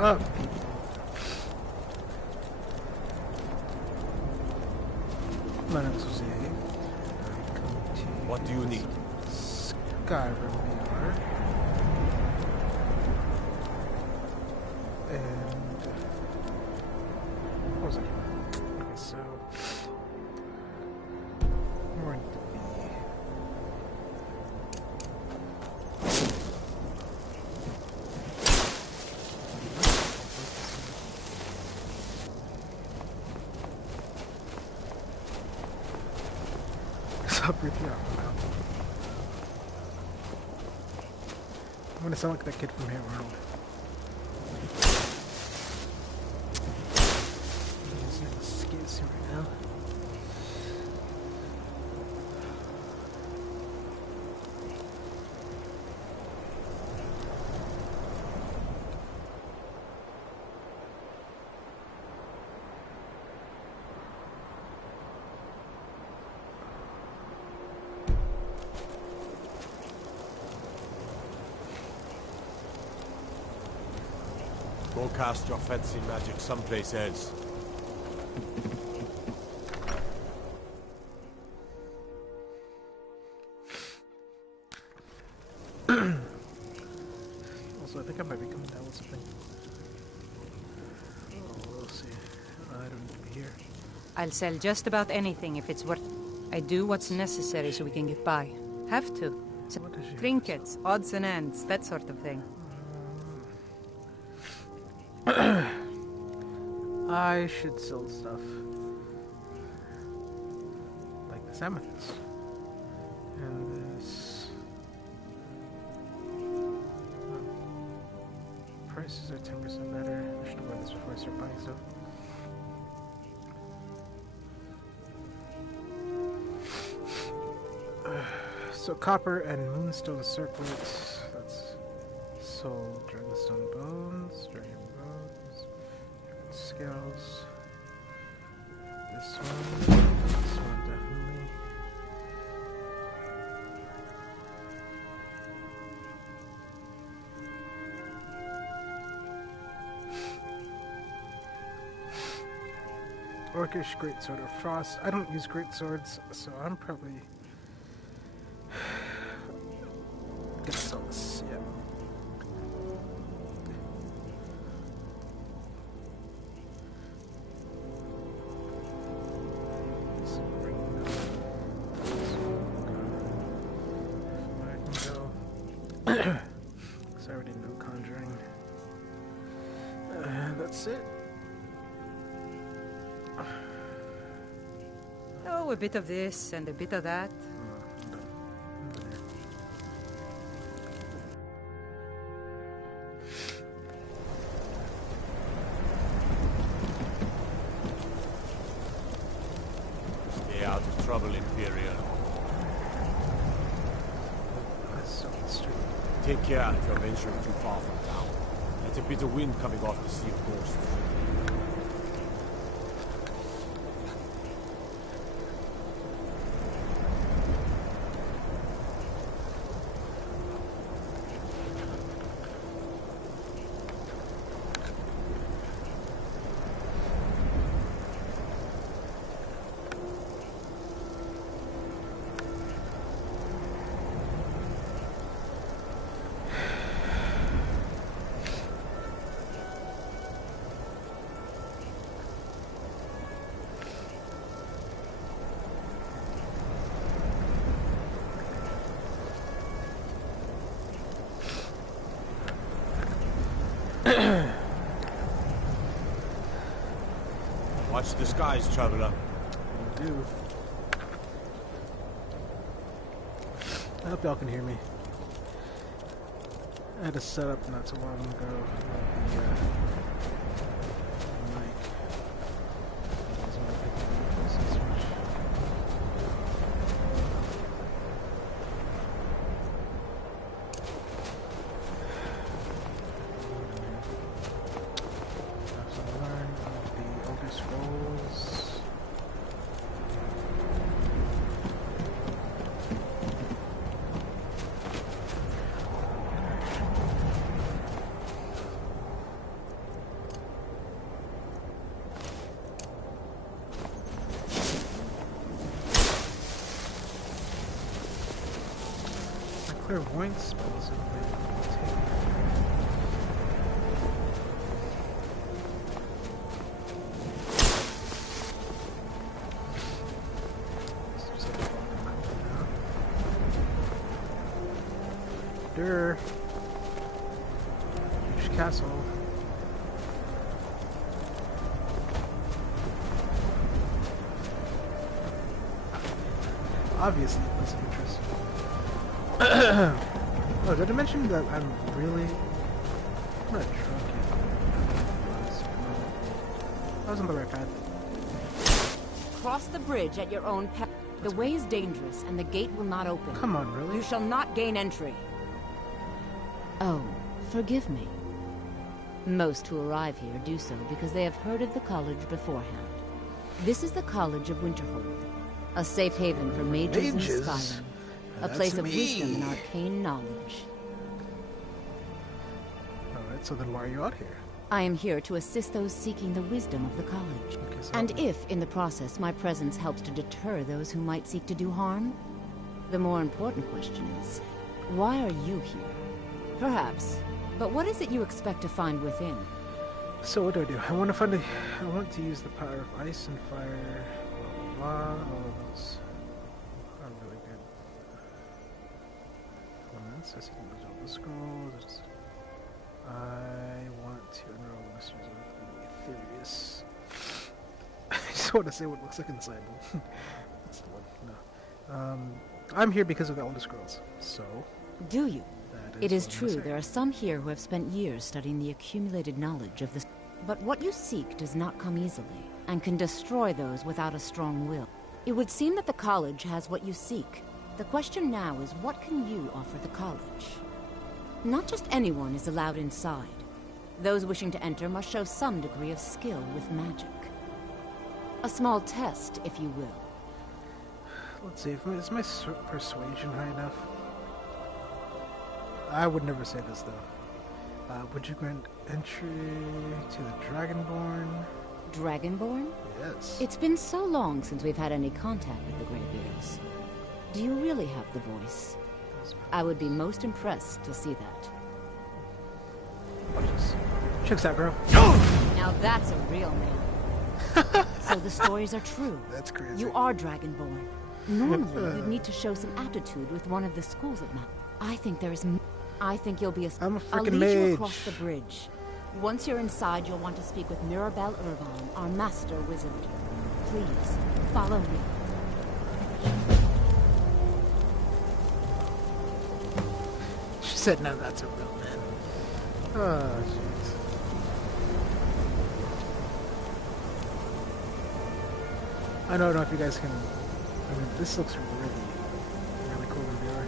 up, my name is Jose. What do you need? Skyrim VR. And what was it? Okay, so we're going to be stop ripping out. I'm gonna sound like that kid from Hey Arnold. Skids here right now. Go cast your fancy magic someplace else. Also, I think I might be coming down with something. Oh, we'll see. I don't need to be here. I'll sell just about anything if it's worth. I do what's necessary so we can get by. Have to. So What does she trinkets, odds and ends, that sort of thing. I should sell stuff. Like this amethyst. And this. Prices are 10% better. I should buy this before I start buying stuff. So copper and moonstone circlets. That's sold. Dragonstone bones. Dragon bones. Dragon scales. This one definitely. Orcish greatsword of frost. I don't use greatswords, so I'm probably gonna sell this. Yeah. Let's bring it up. This one, I can go. Because I already know conjuring. That's it. Oh, a bit of this and a bit of that. Stay out of trouble, Imperial. That's so straight. Take care if you're venturing too far from town. That's a bit of wind coming off the Sea of Ghosts. Watch the skies, traveler. I do. I hope y'all can hear me. I had a setup not so long ago. The mic wasn't really picking up this as much. I've learned of the Elder Scrolls. Clairvoyant spells have been taken. Durr. Huge castle. Obviously, that's of interest. Oh, did I mention that I'm not drunk yet? I was on the right path. Cross the bridge at your own path. The way is dangerous, and the gate will not open. Come on, really? You shall not gain entry. Oh, forgive me. Most who arrive here do so because they have heard of the college beforehand. This is the College of Winterhold, a safe haven for mages in Skyrim, a place of wisdom and arcane knowledge. Alright, so then why are you out here? I am here to assist those seeking the wisdom of the college. Okay, so And if, in the process, my presence helps to deter those who might seek to do harm, the more important question is, why are you here? Perhaps. But what is it you expect to find within? So what do? I want to use the power of ice and fire, blah blah blah, all of those are really good. Elements, I see the scrolls. I want to enroll the mysteries of the Ethereus. I just want to say what it looks like inside them. That's the one. No. I'm here because of the Elder Scrolls. So. Do you? It is what I'm true, gonna say. there are some here who have spent years studying the accumulated knowledge of the... But what you seek does not come easily, and can destroy those without a strong will. It would seem that the college has what you seek. The question now is, what can you offer the college? Not just anyone is allowed inside. Those wishing to enter must show some degree of skill with magic. A small test, if you will. Let's see, is my persuasion high enough? I would never say this though. Would you grant entry to the Dragonborn? Dragonborn? Yes. It's been so long since we've had any contact with the Greybeards. Do you really have the voice? I would be most impressed to see that. Checks out, girl. Now that's a real man. So the stories are true. That's crazy. You are Dragonborn. Normally, you'd need to show some aptitude with one of the schools of magic. I think you'll be a... I'm a I'll freaking lead you mage. across the bridge. Once you're inside, you'll want to speak with Mirabelle Irvine, our master wizard. Please, follow me. She said, no, that's a real man. Oh, jeez. I don't know if you guys can... I mean, this looks really cool in VR.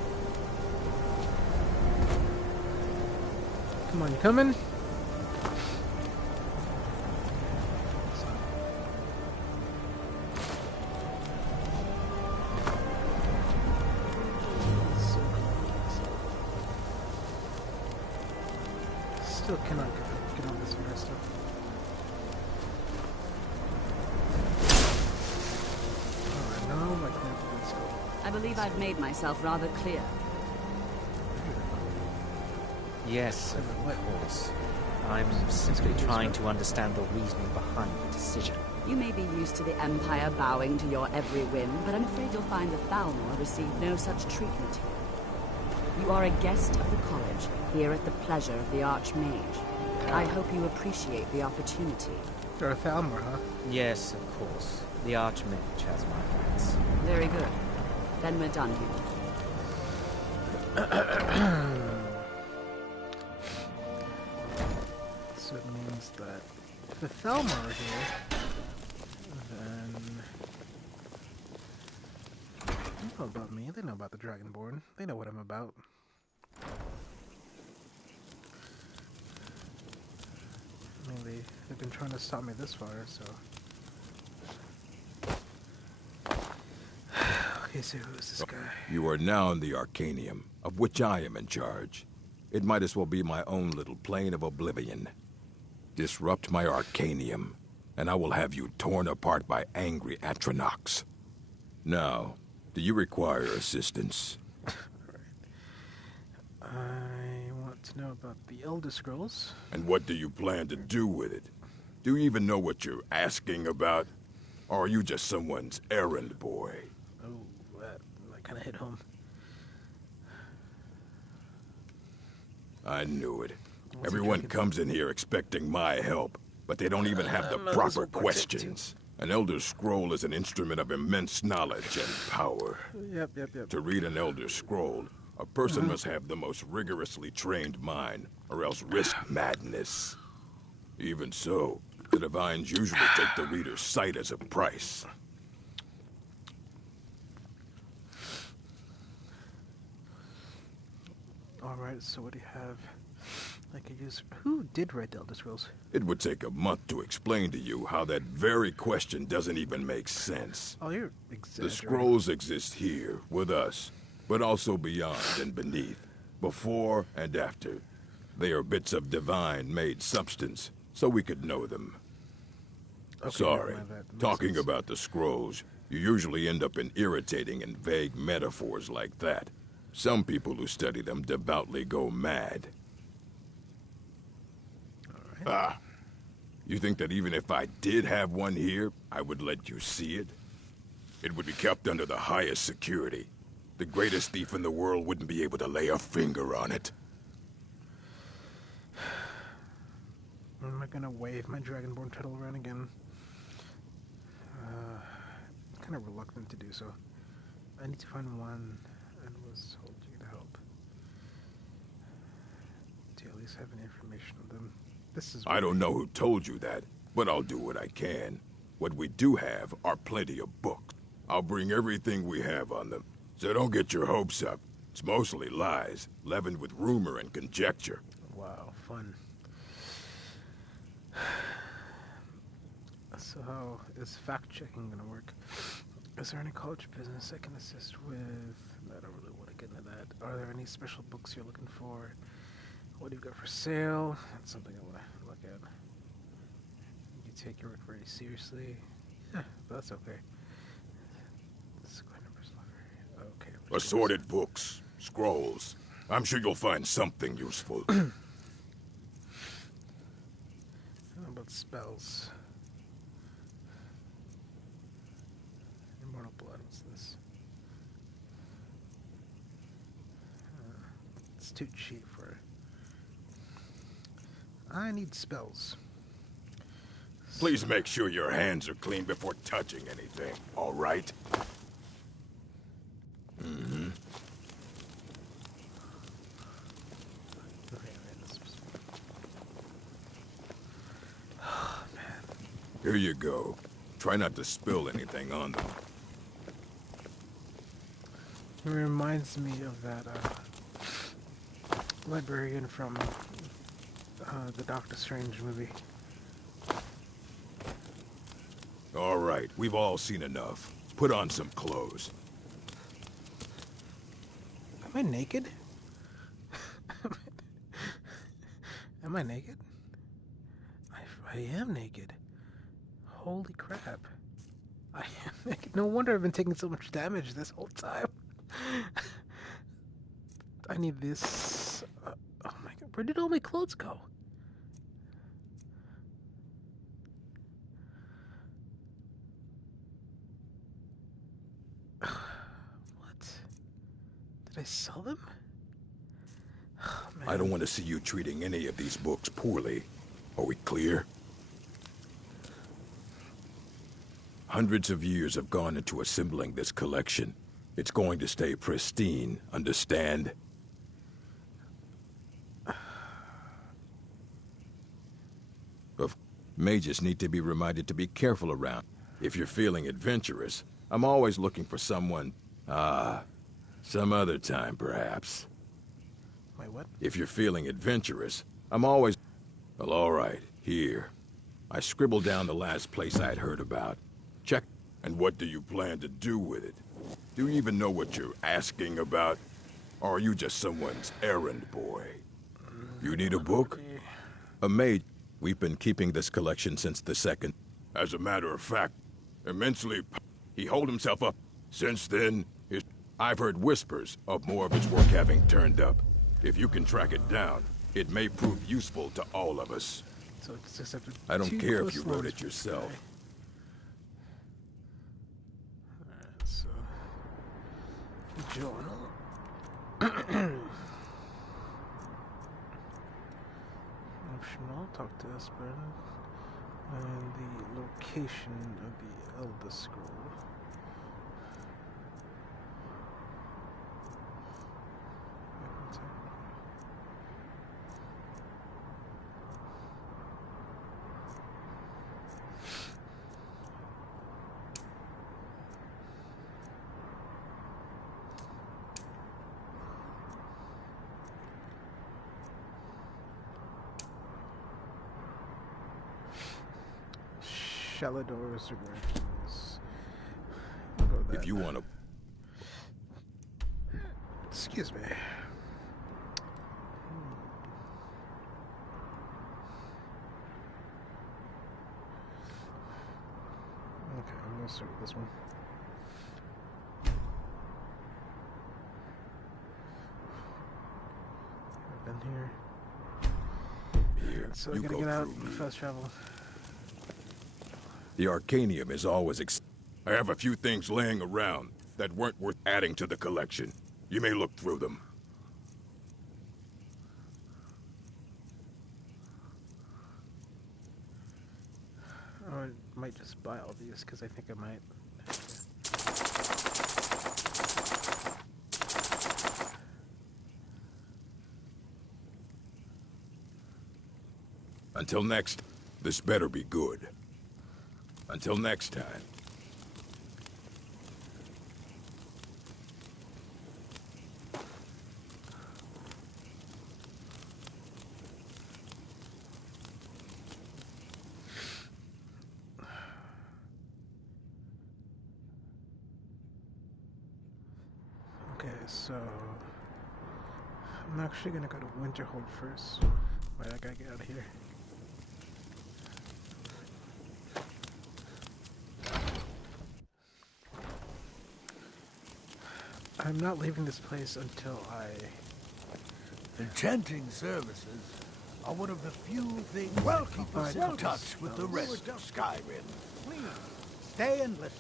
Come on, you coming? So cool. Still cannot get on this VR stuff. Oh, I know, like let's go. I believe I've made myself rather clear. Yes, of course. I'm simply trying to understand the reasoning behind the decision. You may be used to the Empire bowing to your every whim, but I'm afraid you'll find that Thalmor received no such treatment here. You are a guest of the college, here at the pleasure of the Archmage. I hope you appreciate the opportunity. You're a Thalmor, huh? Yes, of course. The Archmage has my thanks. Very good. Then we're done here. So it means that if the Thalmor are here, then they know about me. They know about the Dragonborn. They know what I'm about. I mean, they've been trying to stop me this far, so... Okay, so who is this guy? You are now in the Arcanium, of which I am in charge. It might as well be my own little plane of oblivion. Disrupt my Arcanium, and I will have you torn apart by angry Atronachs. Now, do you require assistance? to know about the Elder Scrolls. And what do you plan to do with it? Do you even know what you're asking about? Or are you just someone's errand boy? Oh, that kind of hit home. I knew it. What's he Everyone drinking? comes in here expecting my help, but they don't even have the proper questions. An Elder Scroll is an instrument of immense knowledge and power. Yep. To read an Elder Scroll, a person must have the most rigorously trained mind, or else risk madness. Even so, the Divines usually take the reader's sight as a price. Alright, so what do you have? I could use... Who did write the Elder Scrolls? It would take a month to explain to you how that very question doesn't even make sense. Oh, you're The exaggerating. scrolls exist here, with us, but also beyond and beneath, before and after. They are bits of divine-made substance, so we could know them. Okay, Sorry, never mind, that makes talking sense. about the scrolls, you usually end up in irritating and vague metaphors like that. Some people who study them devoutly go mad. Ah, you think that even if I did have one here, I would let you see it? It would be kept under the highest security. The greatest thief in the world wouldn't be able to lay a finger on it. Am I gonna wave my Dragonborn turtle around again? Kind of reluctant to do so. I need to find one and was told you to help. Do you at least have any information on them? This is... I don't know who told you that, but I'll do what I can. What we do have are plenty of books. I'll bring everything we have on them, so don't get your hopes up. It's mostly lies, leavened with rumor and conjecture. Wow, fun. So how is fact-checking gonna work? Is there any college business I can assist with? I don't really want to get into that. Are there any special books you're looking for? What do you got for sale? That's something I want to look at. You take your work very seriously. Yeah, but that's okay. This is quite a personal very... Okay. Assorted books, scrolls. I'm sure you'll find something useful. How about spells? Immortal Blood, what's this? It's too cheap for it. I need spells. Please make sure your hands are clean before touching anything, all right? Mm-hmm. Oh, man. Here you go. Try not to spill anything on them. It reminds me of that librarian from the Doctor Strange movie. All right, we've all seen enough. Put on some clothes. Am I naked? Am I naked? I am naked. Holy crap. I am naked. No wonder I've been taking so much damage this whole time. I need this. Oh my god, where did all my clothes go? What? Did I sell them? Oh, man. I don't want to see you treating any of these books poorly. Are we clear? Hundreds of years have gone into assembling this collection. It's going to stay pristine, understand? Mages need to be reminded to be careful around. If you're feeling adventurous, I'm always looking for someone... some other time, perhaps. Wait, what? If you're feeling adventurous, I'm always... Well, all right, here. I scribbled down the last place I'd heard about. Check. And what do you plan to do with it? Do you even know what you're asking about? Or are you just someone's errand boy? You need a book? A mage. We've been keeping this collection since the second. As a matter of fact, immensely... He holed himself up. Since then, I've heard whispers of more of his work having turned up. If you can track it down, It may prove useful to all of us. So it's just after I don't 2 care if quest you wrote lines it per yourself. guy. Alright, so journal. Optional, talk to Espen. And the location of the Elder Scroll. Shalador's regressions. I'll go with that. If you want to... Excuse me. Okay, I'm gonna start with this one. I've been here. Here, So I you gotta go get out through. fast travel. The Arcanium is always I have a few things laying around that weren't worth adding to the collection. You may look through them. I might just buy all these because I think I might. Until next, this better be good. Until next time. Okay, so I'm actually gonna go to Winterhold first. Why I gotta get out of here? I'm not leaving this place until I... Enchanting services are one of the few things that keep us in touch with the rest of Skyrim. Please, stay and listen.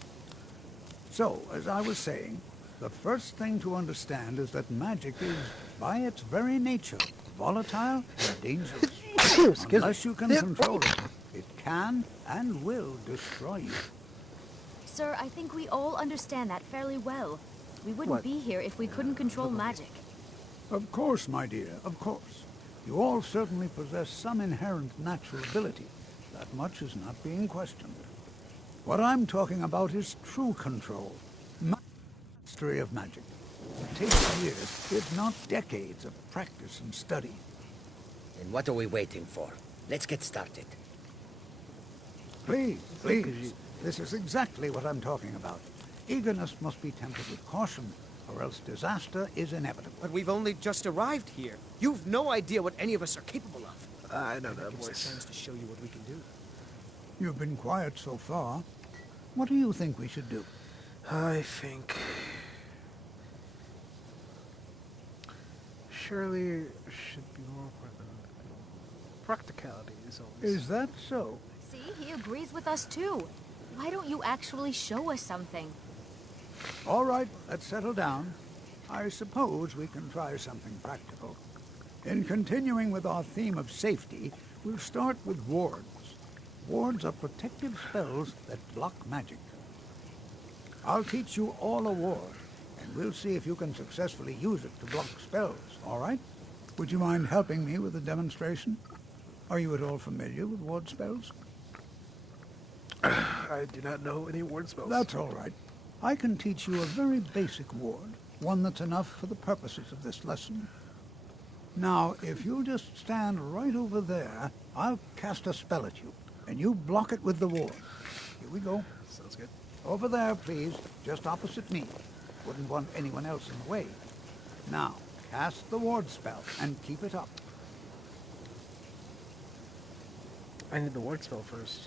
So, as I was saying, the first thing to understand is that magic is, by its very nature, volatile and dangerous. Unless you can control it, it can and will destroy you. Sir, I think we all understand that fairly well. We wouldn't be here if we couldn't control magic. Of course, my dear, of course. You all certainly possess some inherent natural ability. That much is not being questioned. What I'm talking about is true control. Mastery of magic. It takes years, if not decades, of practice and study. And what are we waiting for? Let's get started. Please, please. This is exactly what I'm talking about. Eagerness must be tempered with caution, or else disaster is inevitable. But we've only just arrived here. You've no idea what any of us are capable of. I know that voice. voice. A chance to show you what we can do. You've been quiet so far. What do you think we should do? I think... surely should be more important. Practicality is always... Is that so? See, he agrees with us too. Why don't you actually show us something? All right, let's settle down. I suppose we can try something practical. In continuing with our theme of safety, we'll start with wards. Wards are protective spells that block magic. I'll teach you all a ward, and we'll see if you can successfully use it to block spells, all right? Would you mind helping me with the demonstration? Are you at all familiar with ward spells? I do not know any ward spells. That's all right. I can teach you a very basic ward, one that's enough for the purposes of this lesson. Now, if you'll just stand right over there, I'll cast a spell at you, and you block it with the ward. Here we go. Sounds good. Over there, please, just opposite me. Wouldn't want anyone else in the way. Now, cast the ward spell, and keep it up. I need the ward spell first.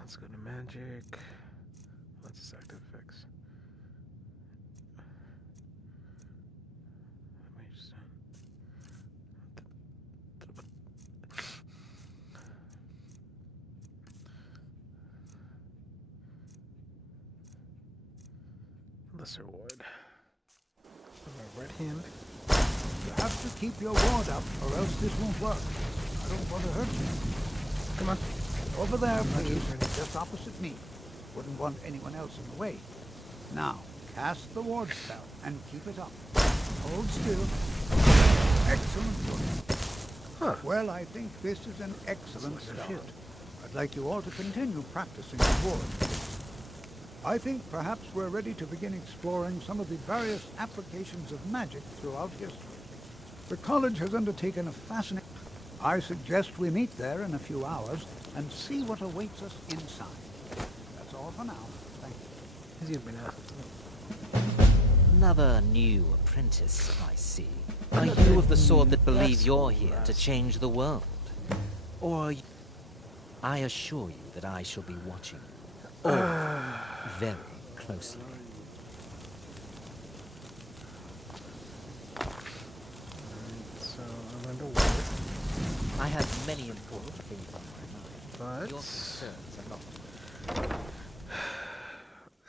Let's go to magic. Let's just active effects. lesser ward. My right hand. You have to keep your ward up, or else this won't work. I don't want to hurt you. Come on. Over there, please, just opposite me. Wouldn't want anyone else in the way. Now, cast the ward spell and keep it up. Hold still. Excellent work. Huh. Well, I think this is an excellent start. I'd like you all to continue practicing the ward. I think perhaps we're ready to begin exploring some of the various applications of magic throughout history. The college has undertaken a fascinating... I suggest we meet there in a few hours and see what awaits us inside. That's all for now. Thank you. He's gonna be now. Another new apprentice, I see. Are you of the sort that believe you're here to change the world? Or are you... I assure you that I shall be watching you all very closely. So I'm underwater. I have many important things on my mind. But Your concerns are not...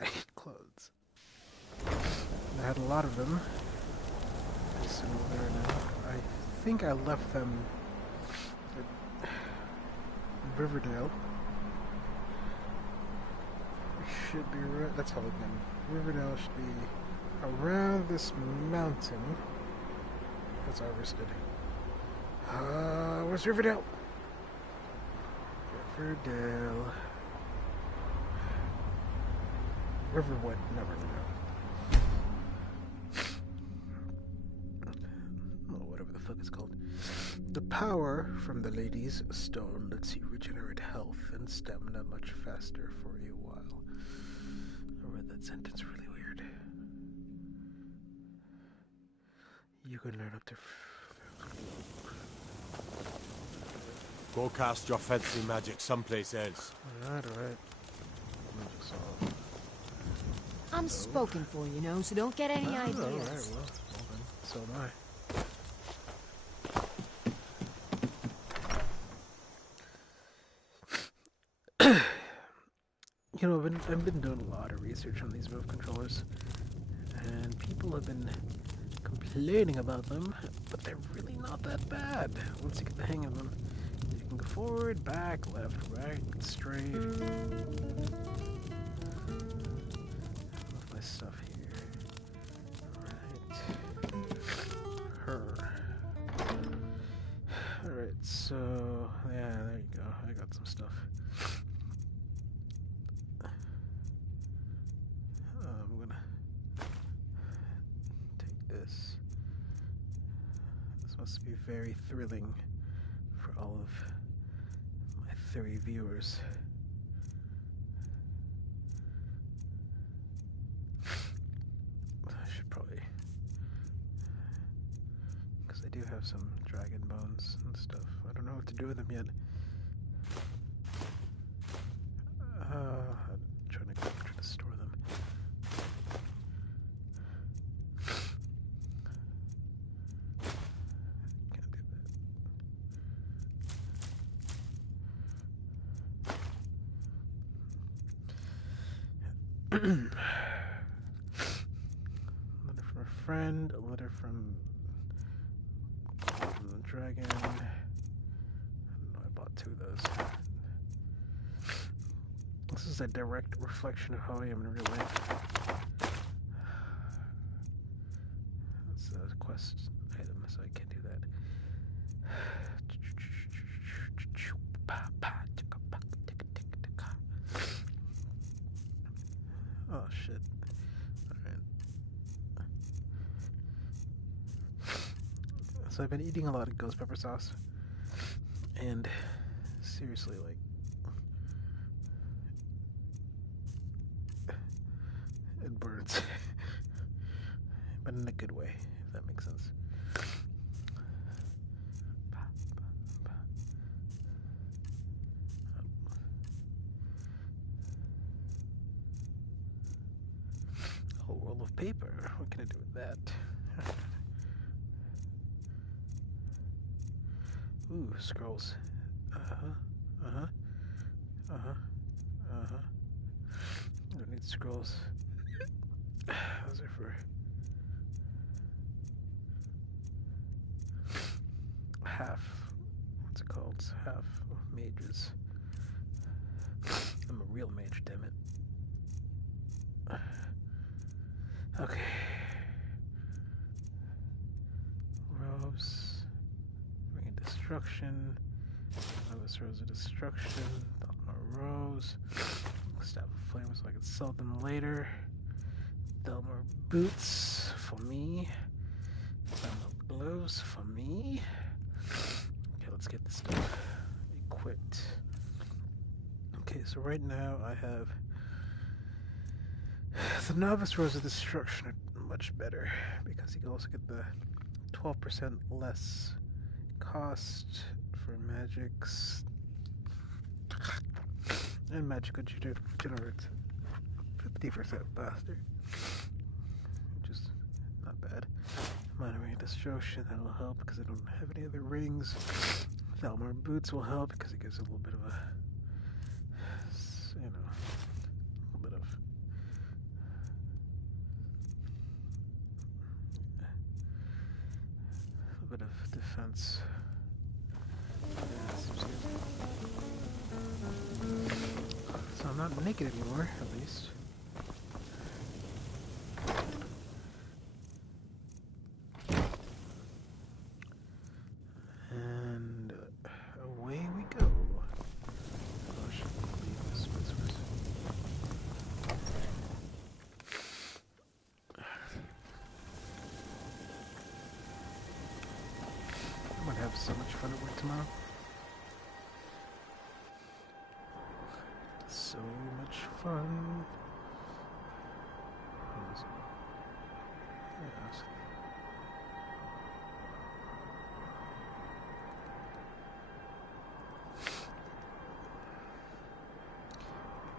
I hate clothes. I had a lot of them. I assume they're there now. I think I left them at Riverdale. Should be right. That's how they've been. Riverdale should be around this mountain. That's harvested. Where's Riverdale? Riverdale. Riverwood, not Riverdale. Oh, whatever the fuck it's called. The power from the lady's stone lets you regenerate health and stamina much faster for a while. I read that sentence really weird. You can learn up to... Go cast your fancy magic someplace else. Alright. Magic's all... I'm spoken for, you know, so don't get any ideas. Alright, well then, so am I. You know, I've been doing a lot of research on these Move controllers, and people have been complaining about them, but they're really not that bad once you get the hang of them. You can go forward, back, left, right, straight. I love my stuff here. Alright. Her. Alright, so, yeah, there you go. I got some stuff. I'm gonna take this. This must be very thrilling for all of my 3 viewers. I should probably, because I do have some dragon bones and stuff. I don't know what to do with them yet. I'm trying to store them. Can't do that. A letter from a friend, a letter from the dragon. I don't know, I bought 2 of those. This is a direct reflection of how I am in real life. That's a quest item, so I can't do that. Oh shit. Alright. So I've been eating a lot of ghost pepper sauce. And seriously, like, it burns. But in a good way, if that makes sense. A whole roll of paper. What can I do with that? Ooh, scrolls. I don't need scrolls. Those are for half. What's it called? Half mages. I'm a real mage, damn it. Okay. Robes. Bringing destruction. Novice Rose of Destruction. Thalmor Rose. Staff of Flame so I can sell them later. Thalmor Boots for me. Thalmor Gloves for me. Okay, let's get this stuff equipped. Okay, so right now I have the Novice Rose of Destruction are much better because you can also get the 12% less cost for magics and magic generates 50% faster, which is not bad. Minor Ring of Destruction, that'll help because I don't have any other rings. Thalmor Boots will help because it gives a little bit of a, you know, a little bit of defense. So I'm not naked anymore, at least. And away we go. Oh, shit, leave this place first. I'm gonna have so much fun at work tomorrow. So much fun. Yes.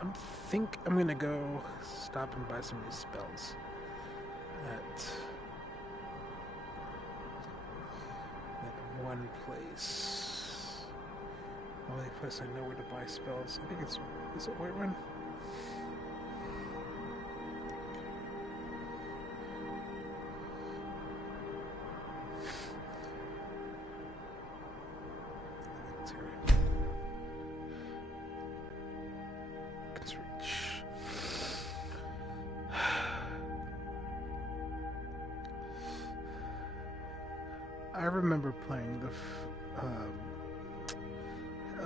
I think I'm gonna go stop and buy some new spells at that one place. Only place I know where to buy spells. I think is it Whiterun? I remember playing the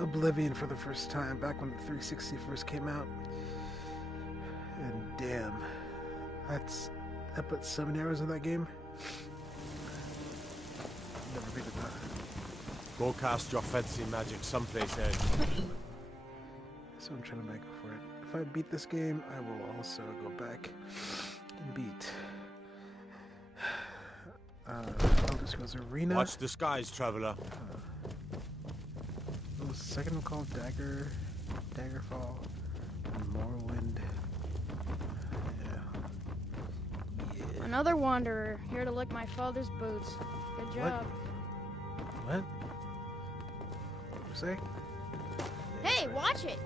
Oblivion for the first time back when the 360 first came out, and damn, I put 7 hours in that game. Never beat it though. Go cast your fancy magic someplace else. So I'm trying to make up for it. If I beat this game, I will also go back and beat Elder Scrolls Arena. Watch the skies, traveler. What was the second one called? Daggerfall, and Morrowind. Yeah. Another wanderer, here to lick my father's boots. Good job. What? What did you say? Hey, watch it!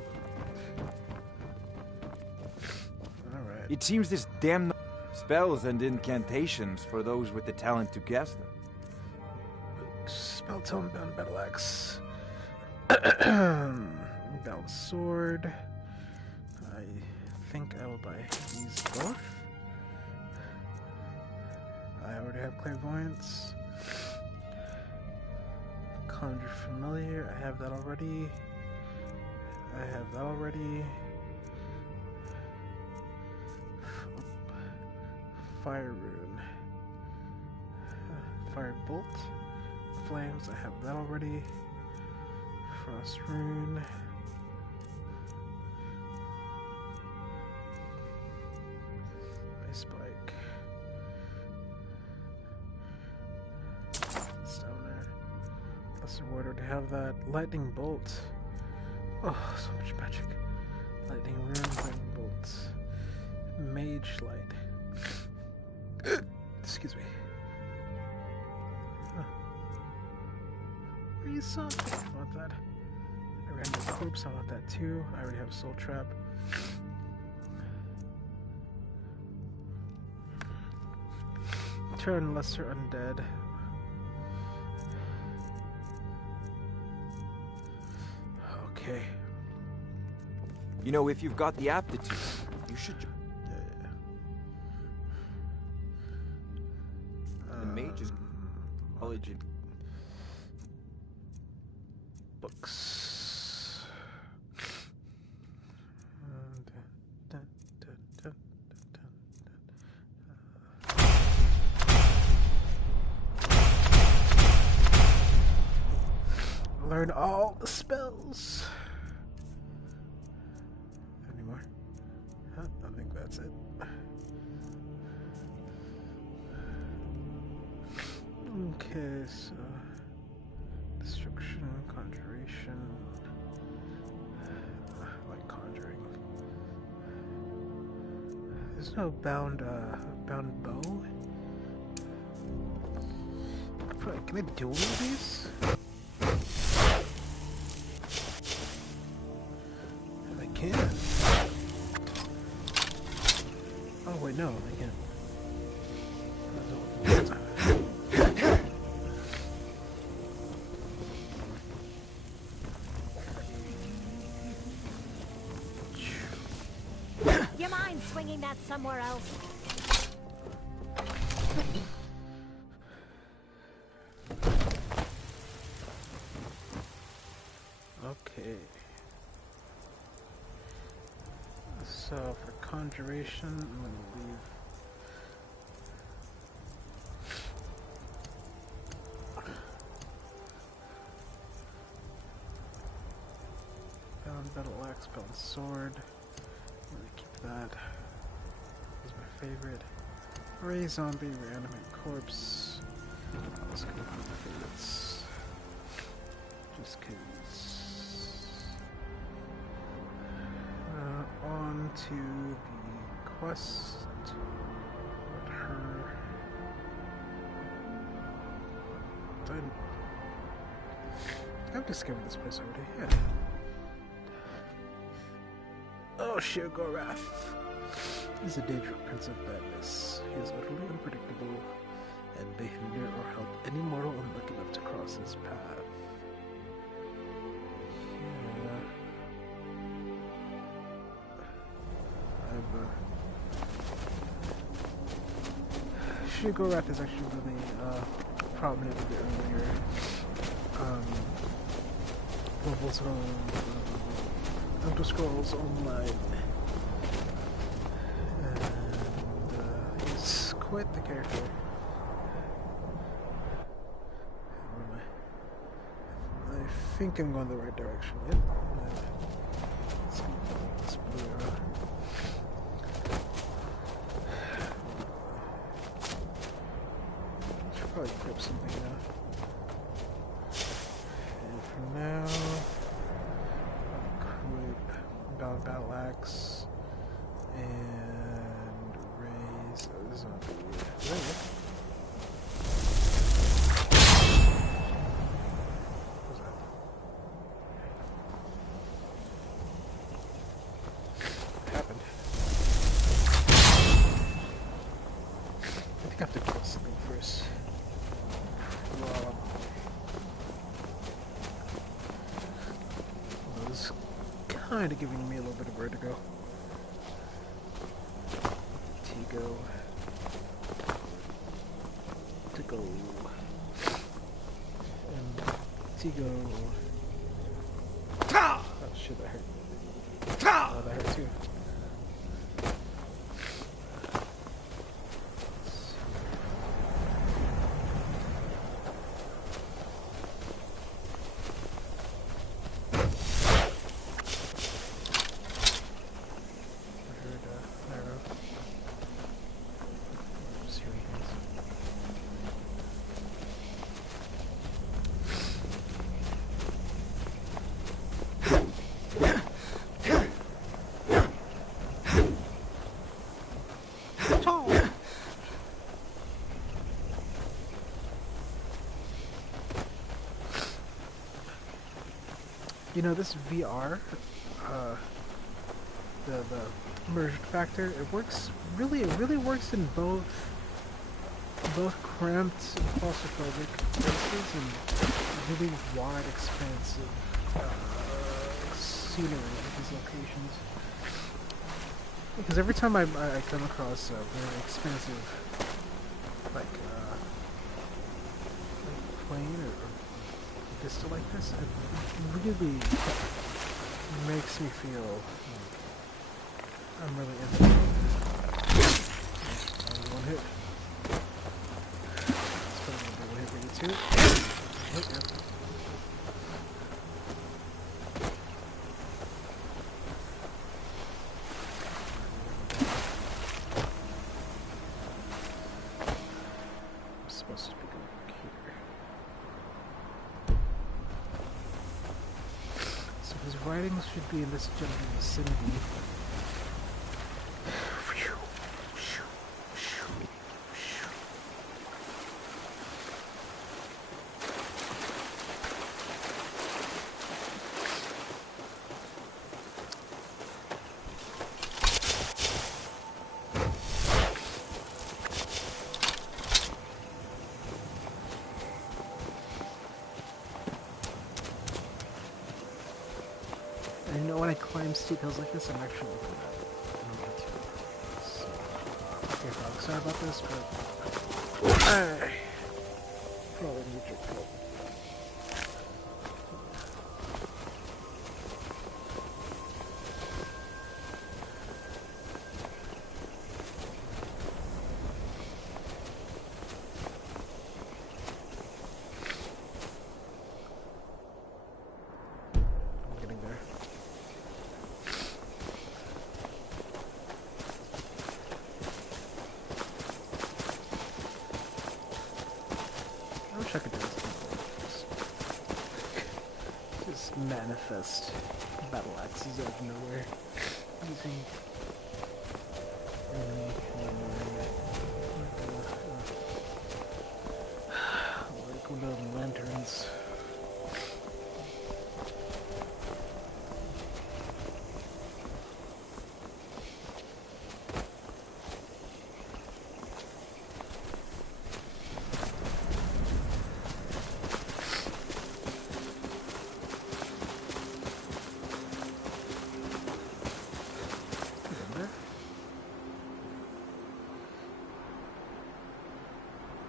Alright. It seems this damn spells and incantations for those with the talent to cast them. Spell tome bound battle axe. Down sword. I think I will buy these both. I already have clairvoyance. Conjure familiar. I have that already. Fire rune. Fire bolt. Flames. I have that already. Frost rune. Ice spike. Stoner. Lesser order to have that. Lightning bolt. Oh, so much magic. Lightning rune, lightning bolt. Mage light. Excuse me. Huh. Are you so? I want that. I already have corpse, I want that too. I already have soul trap. turn lesser undead. Okay. You know, if you've got the aptitude, you should. The mage's college. Books. Learn all the spells. Any more? Huh, I think that's it. Okay, so destruction, conjuration. I like conjuring. There's no bound bow. Can I do all of these? I can. Oh wait, no, I can't. You mind swinging that somewhere else? Okay. So for conjuration, I'm gonna leave. Bound battle axe, bound sword. I'm gonna keep that. Is my favorite. Ray zombie, reanimate corpse. Let's go for my favorites. Just cause. On to the quest. Let her. I've discovered this place already. Yeah. Oh, Sheogorath. He's a dangerous prince of badness. He is utterly unpredictable and may hinder or help any mortal unlucky enough to cross his path. Yeah. Sheogorath is actually really prominent in the earlier levels of Elder Scrolls Online. And he's quite the character. I think I'm going the right direction. Yep. Let's go. Let's blue. Should probably equip something now. And for now, equip bound battle axe and raise a zombie. Kind of giving me a little bit of vertigo. Tigo. And Tigo. Oh shit, that hurt. Oh, that hurt too. You know, this VR, the immersion factor, it really works in both both cramped and claustrophobic places and really wide, expansive scenery at these locations. Because every time I come across a very expansive, like plain or vista like this, it really makes me feel like I'm really in it. One hit. That's probably gonna be one hit for you too. Oh, yep. I'm supposed to be going here. So his writings should be in this general vicinity. And you know, when I climb steep hills like this, I'm actually looking at it. Okay, folks, sorry about this, but I probably need your coat. I'm getting there. I wish I could do this. Just manifest battle axes out of nowhere. Using like one of those lanterns.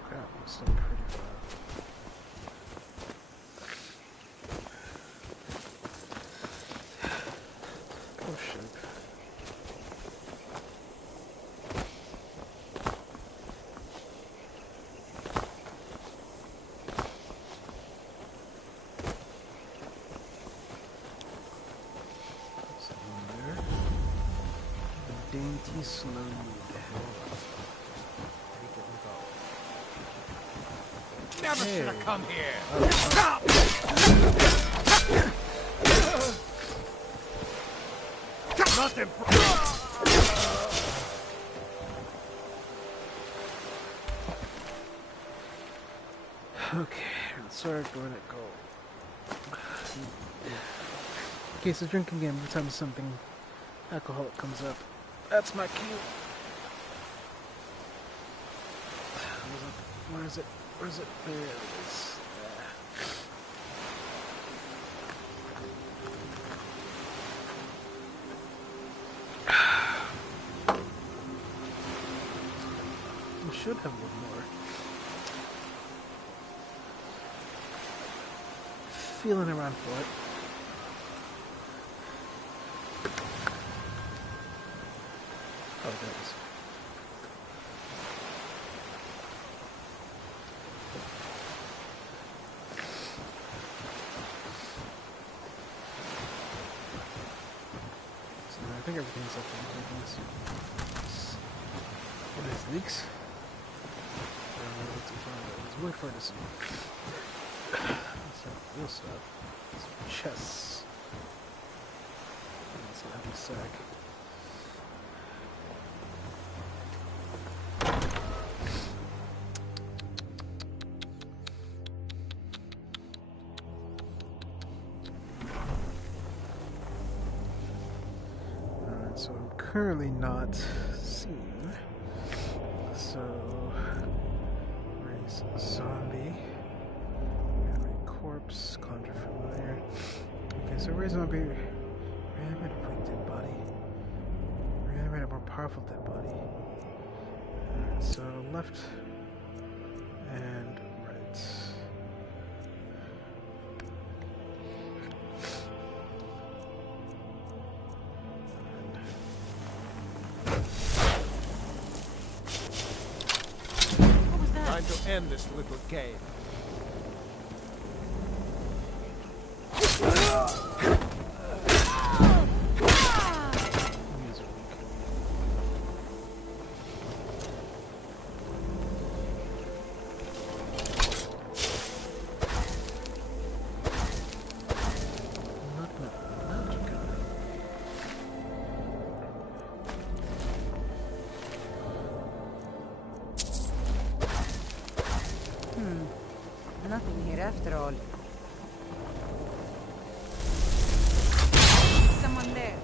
Crap, I'm still pretty far. Oh shit. Someone there. The dainty slow mood. Never should have come here. Nothing. Okay, let's start going at go. Okay, so drinking game every time something alcoholic comes up. That's my cue. Where is it? Where is it? There it is. We should have one more. Feeling around for it. Oh, there it is. So I think everything's up in this. What is leaks? It's really far to see. That's not real stuff. Some chests. That's a heavy sack. So I'm currently not seen. So zombie. Reanimate a weak dead body. Reanimate a more powerful dead body. So left and right. What was that? Time to end this little game. Nothing here after all. Someone there.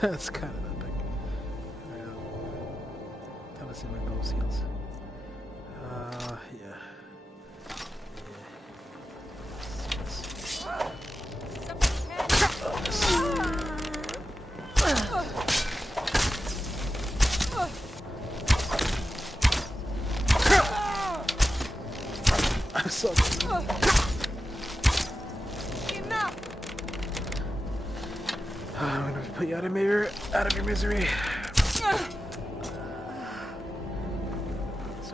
That's kind of epic. Time to see my bow seals. Yeah. I'm so Enough! I'm gonna put you out of your misery. Sorry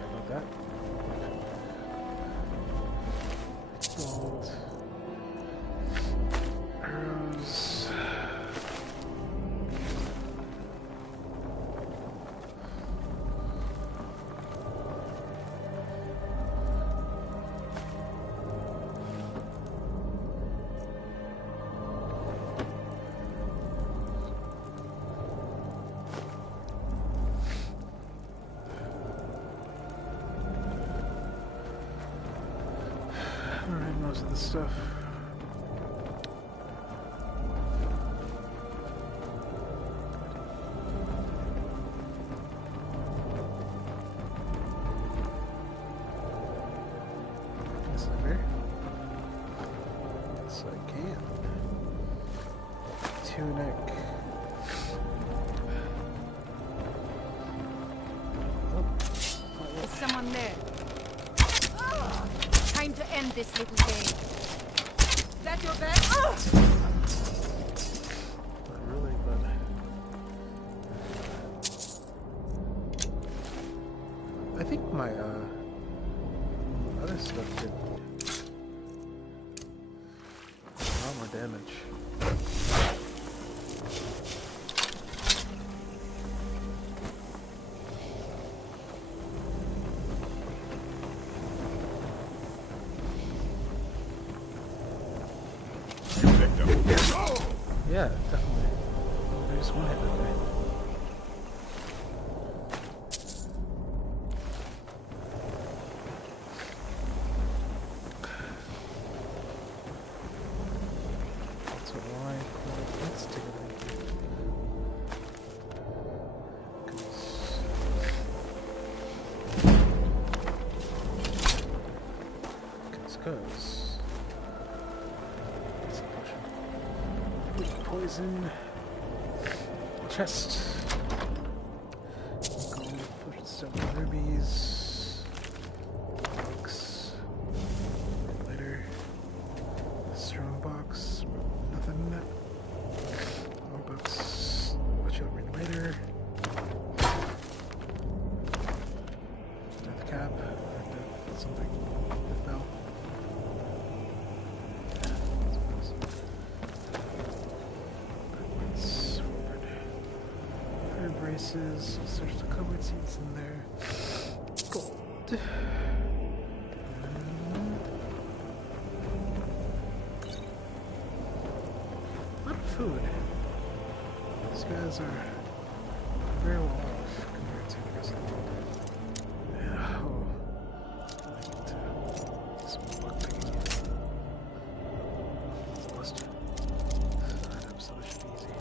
about that. Gold. Arrows. Alright, most of the stuff. Is it there? Yes, I can. Tunic. There's someone there. Time to end this little game. Is that your bed? Not really, but I think my other stuff did a lot more damage. Yeah, definitely. There's one hit that way. That's what why. Let's take it Cause poison. Chest. Gold, push some rubies. Books. Later. Strong box. Nothing. More books. Which I'll read later. Death cap. Death something. Death bell. Braces, search the cupboard, see what's in there. Gold. A lot of food. These guys are very well off compared to the rest of the world. Yeah, oh. I need to do some more picking. It's lust. Items, so this should be easy.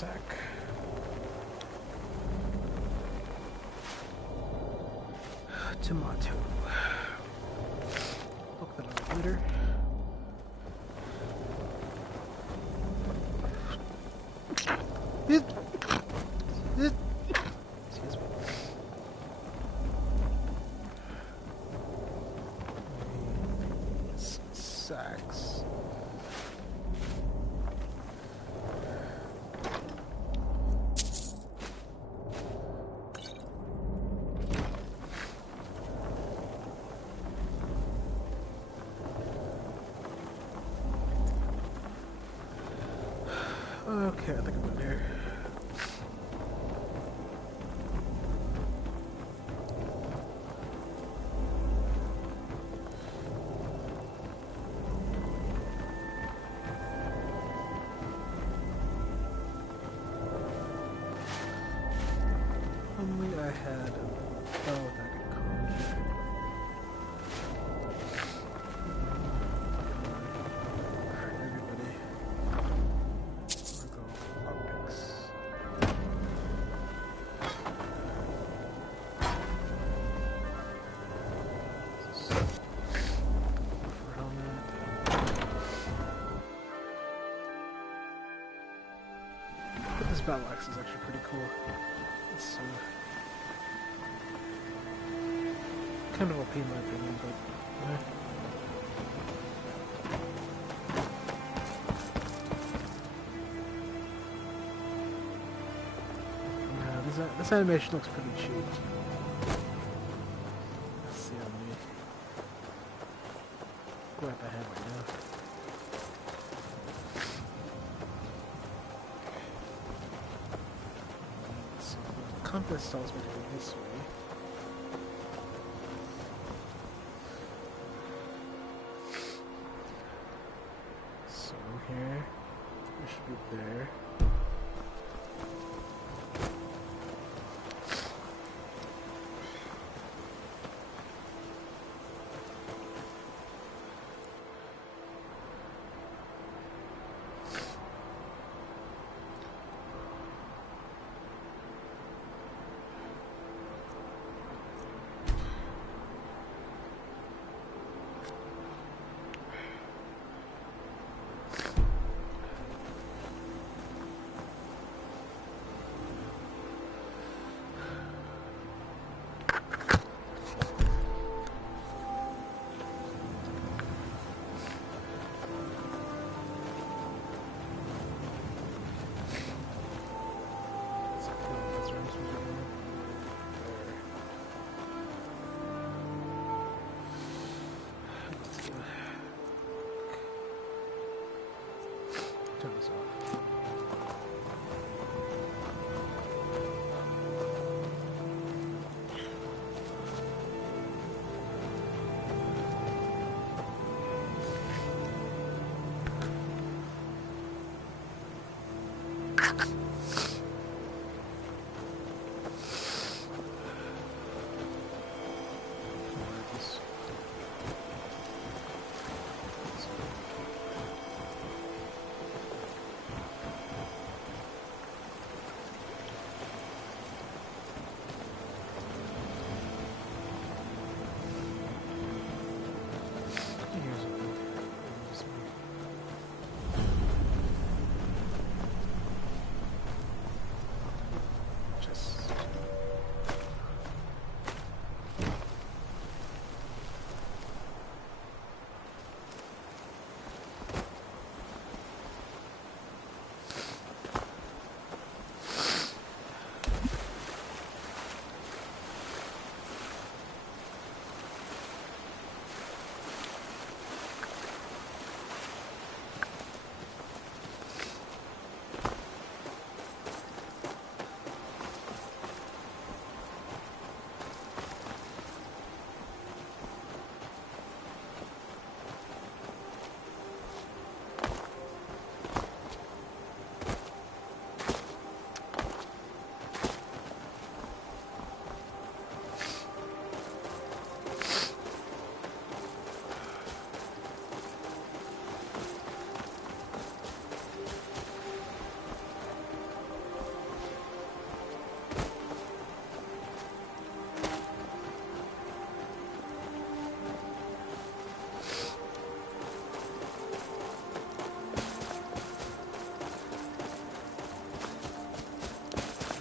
sack. Tomato. Look that up later. Excuse me. Sacks. Okay, I think I'm in there. Only I had a bow that could conjure. Alright, everybody. We'll go optics. But this battle axe is actually pretty cool. It's so kind of OP in my opinion, but this animation looks pretty cheap. Let's see how many grab I have right now. So the compass tells me to go this way. So here, we should be there. Turn this off.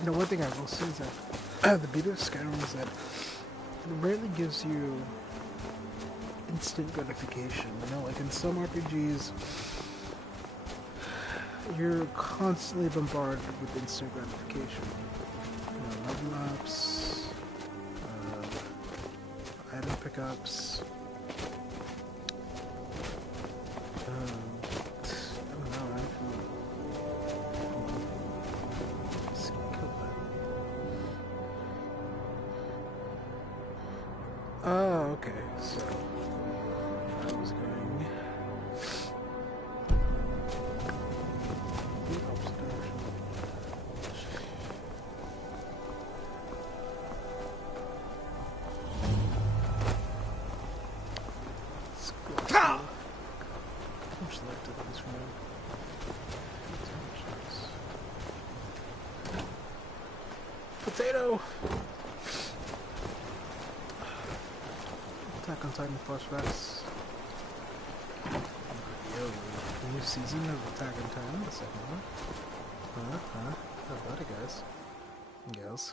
know, one thing I will say is that the beauty of Skyrim is that it rarely gives you instant gratification. You know, like in some RPGs, you're constantly bombarded with instant gratification. You know, level ups, item pickups. I don't know. Let's kill that. Oh, okay. So I was going the opposite direction. Let's go. How much left of this room? Potato! Attack on Titan flashbacks. Yo, new season of Attack on Titan, the second one. How about it, guys? And gals.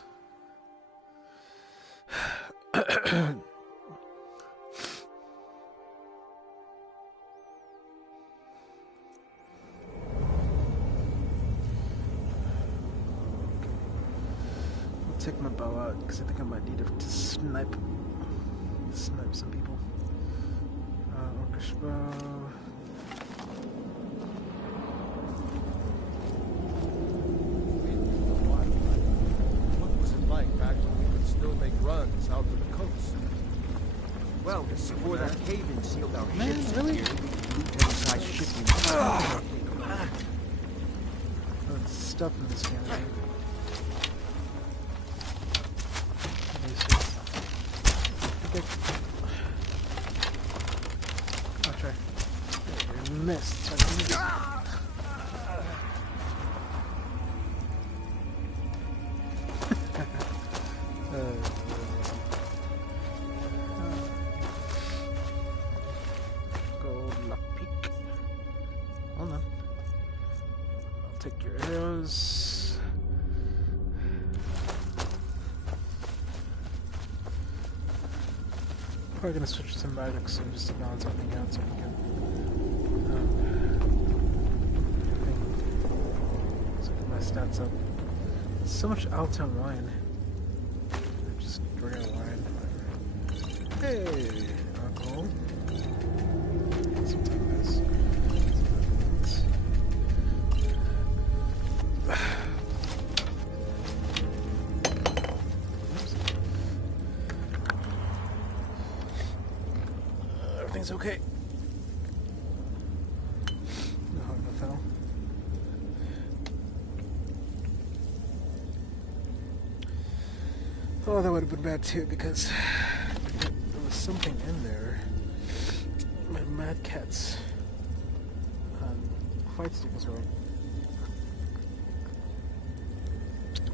I'll take my bow out because I think I might need it to snipe some people. Orcish bow. What was it like back when we could still make runs out to the coast? Well, before that cave-in sealed our Man, ships really? here, lieutenant-sized ship we must Let's stuff in this can. Oh, try. You missed. So I missed. Gold lockpick. Hold on. I'll take your arrows. Probably gonna switch to magic soon just to balance everything out so we can so get my stats up. So much Alton wine. Just regular wine. Hey, alcohol. Some type of this. Everything's okay. No harm, no foul. Oh, that would have been bad too because there was something in there. My Mad Cat's fight stick is right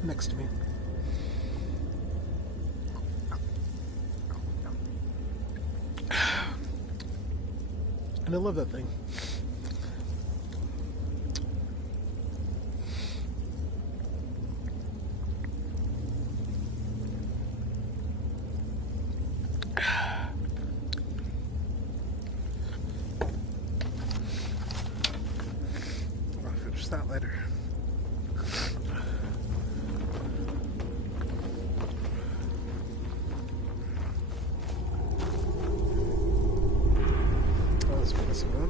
next to me. And I love that thing. I'll finish that later.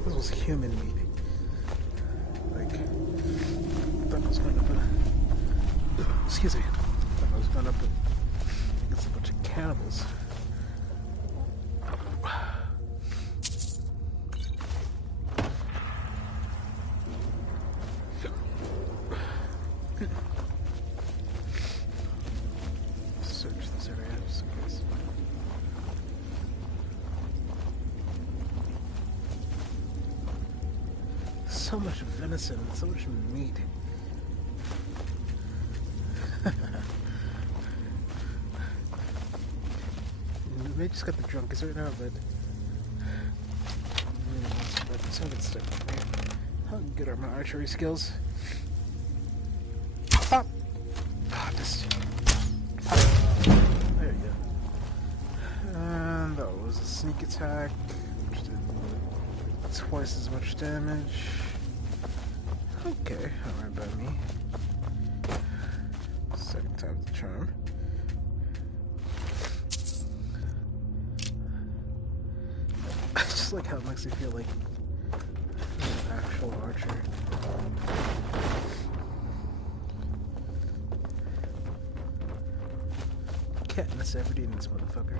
This was human meat. Like, I thought I was going up excuse me. I thought I was going up against a bunch of cannibals. Search this area just in case. So much venison, so much meat. They just got the drunkest right now, but some good stuff. Man, how good are my archery skills? Pop! Oh, missed. There you go. And that was a sneak attack, which did twice as much damage. Okay, alright by me. Second time's the charm. I just like how it makes me feel like an actual archer. Can't miss every day in this motherfucker.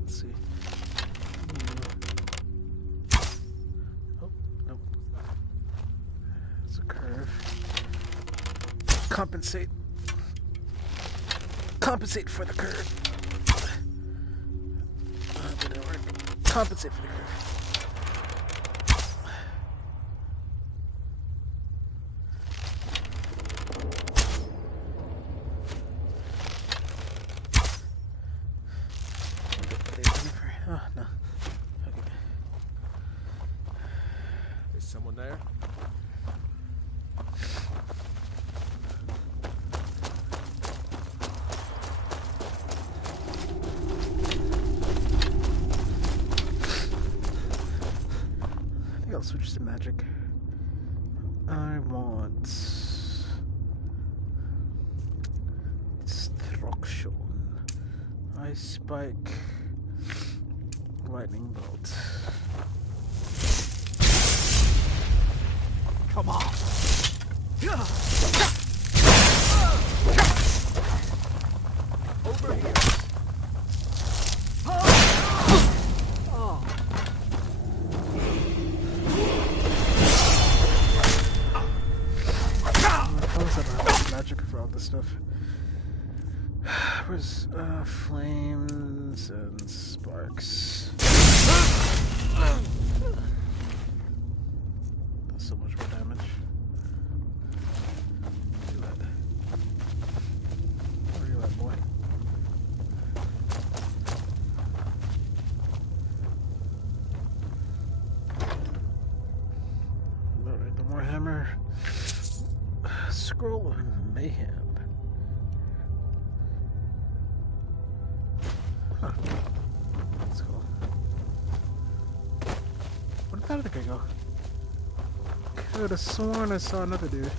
Let's see. Oh, nope. It's a curve. Compensate. Compensate for the curve. Didn't work. Compensate for the curve. Oh, no. Okay. Is someone there? I think I'll switch to magic. I want destruction. Ice spike. Lightning bolt. Come on. Over here. Oh. Magic for all this stuff. Where's flames and sparks? That's so much more damage. Look at that. Where are you at, boy? Alright, the more hammer. Scroll of mayhem. Huh. That's cool. Where did that guy go? Could have sworn I saw another dude.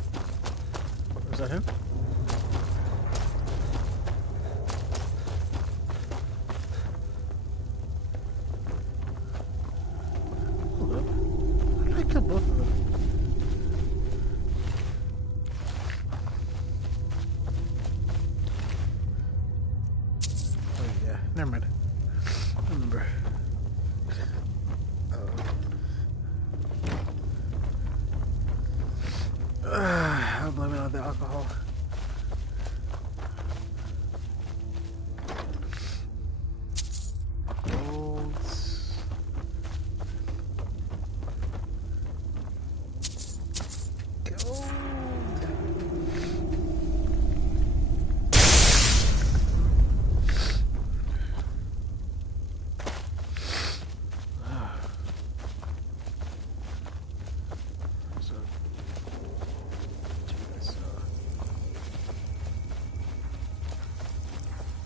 Was that him? Hold up. How did I kill both of them? Never mind. I remember. I'll blame it on the alcohol. Golds. Gold.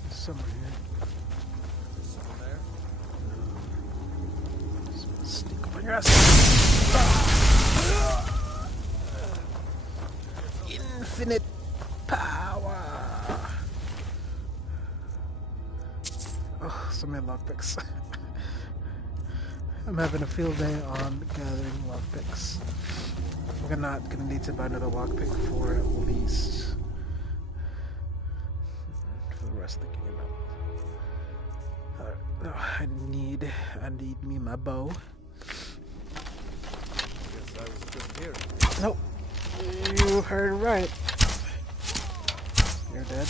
Somewhere here. Is someone there? Just wanna sneak up on your ass. Infinite power. Oh, so many lockpicks. I'm having a field day on gathering lockpicks. We're not gonna need to buy another lockpick for at least for the rest of the game. No, I need me my bow. Guess I was just here. Nope. You heard right. You're dead.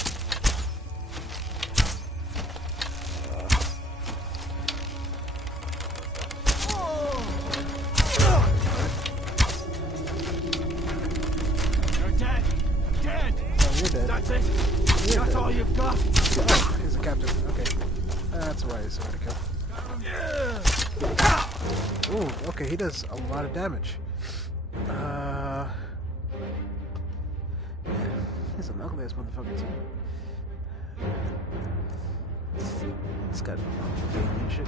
You're dead. Dead. Oh, you're dead. That's it. You're That's dead. all you've got. Oh, he's a captain. Okay. That's why he's hard to kill. Ooh, okay, he does a lot of damage. He's an ugly ass motherfucker too. It's got vein and shit.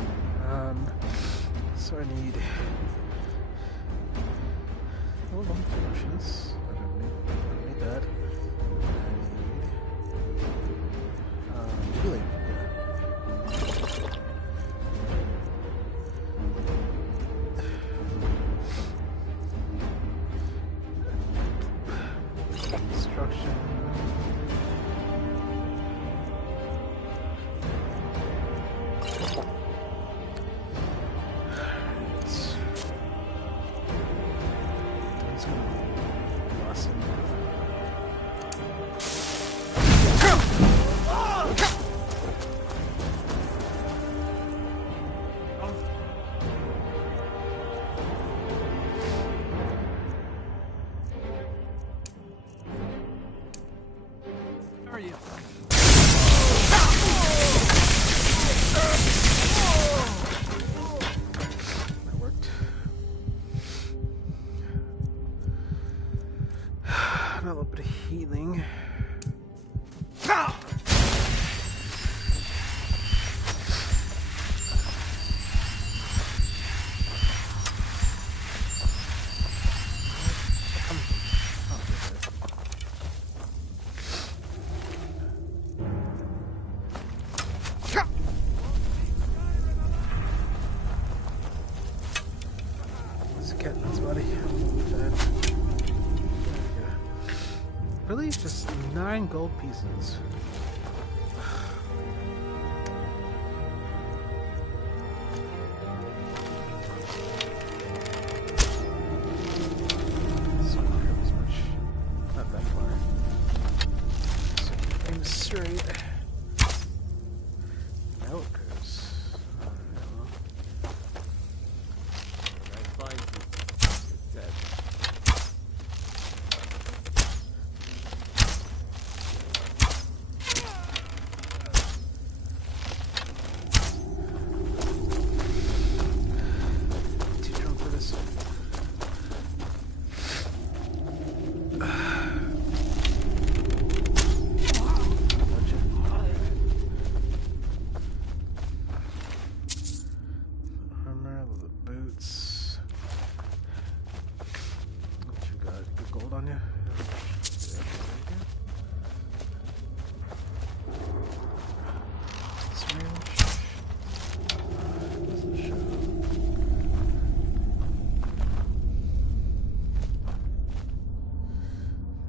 So I need potions. I don't need that. I need healing. Destruction. A little bit of healing. It's a cat, buddy. I'm with that. Really? Just 9 gold pieces. So as much. Not that far. So aim straight. Now it goes. I find you dead.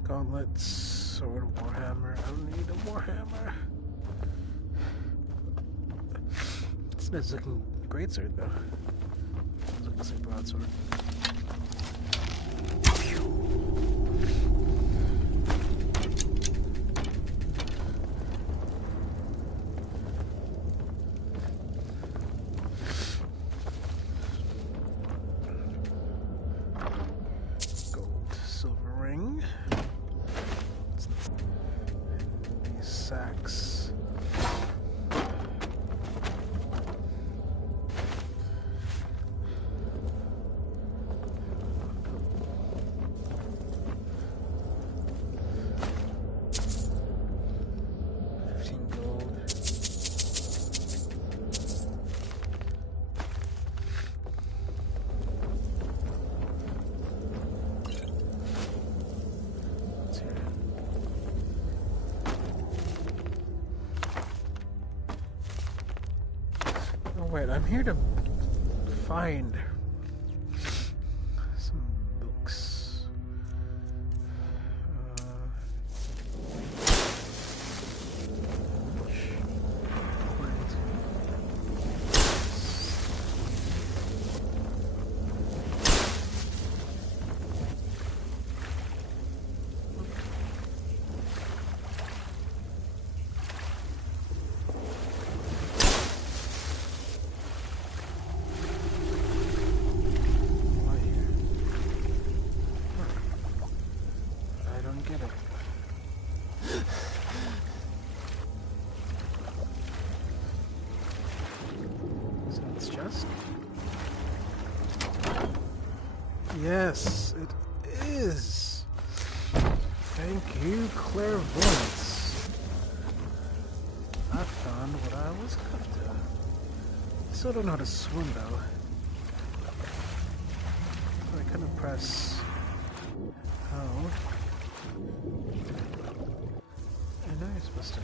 Gauntlets, sword, warhammer. I don't need a warhammer. It's not looking great sword though. It's looking like a broadsword. Gold, silver ring. These sacks. Oh wait, I'm here to find some books. Yes, it is. Thank you, clairvoyance. I found what I was after. Still don't know how to swim though. I kind of press. Oh. I know you're supposed to.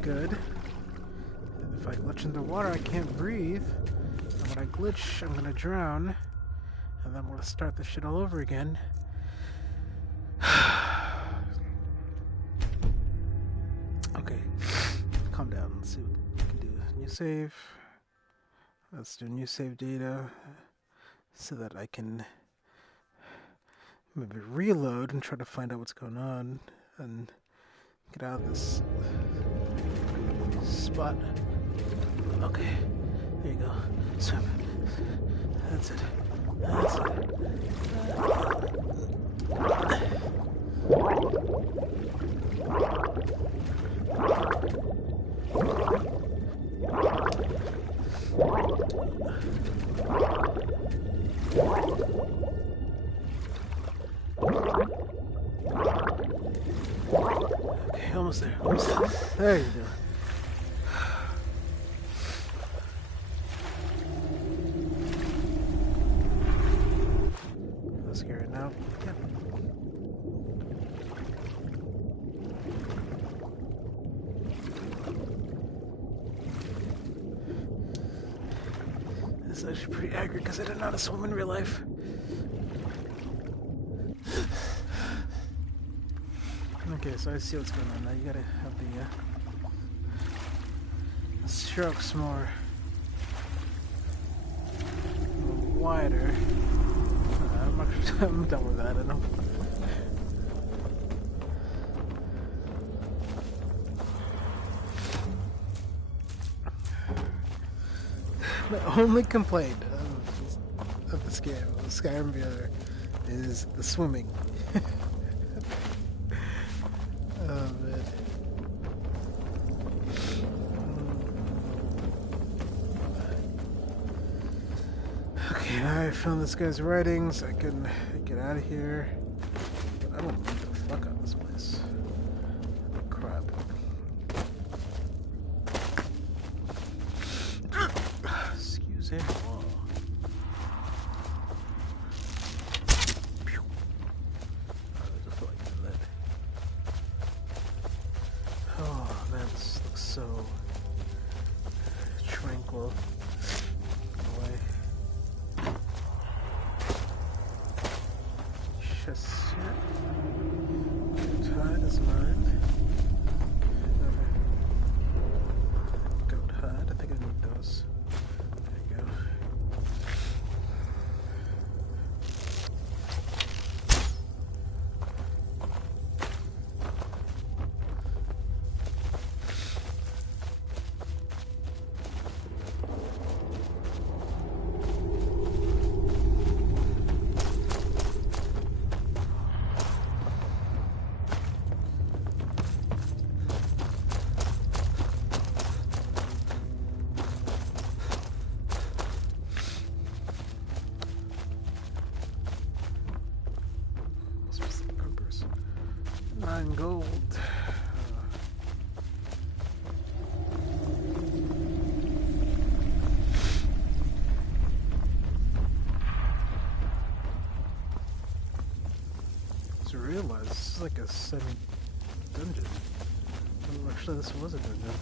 Good. If I glitch in the water, I can't breathe. And when I glitch, I'm gonna drown. And then I'm gonna start this shit all over again. Okay. Calm down. Let's see what we can do. New save. Let's do new save data. So that I can maybe reload and try to find out what's going on. And get out of this spot. Okay, there you go. Swim. That's it. That's it. Okay, almost there. Almost there. There you go. It's actually pretty accurate because I didn't know how to swim in real life. Okay, so I see what's going on now. You gotta have the strokes more wider. I'm done with that. I don't. My only complaint of this game, of Skyrim VR, is the swimming. Oh man. Okay, now I found this guy's writings. I can get out of here. But I want to beat the fuck out of this place. Crap. Excuse him. Oh man, this looks so tranquil. Chest here. Tide is mine. Okay. Goat hide. I think I need those. There you go. Gold. Just realized this is like a semi-dungeon. Oh, actually, this was a dungeon.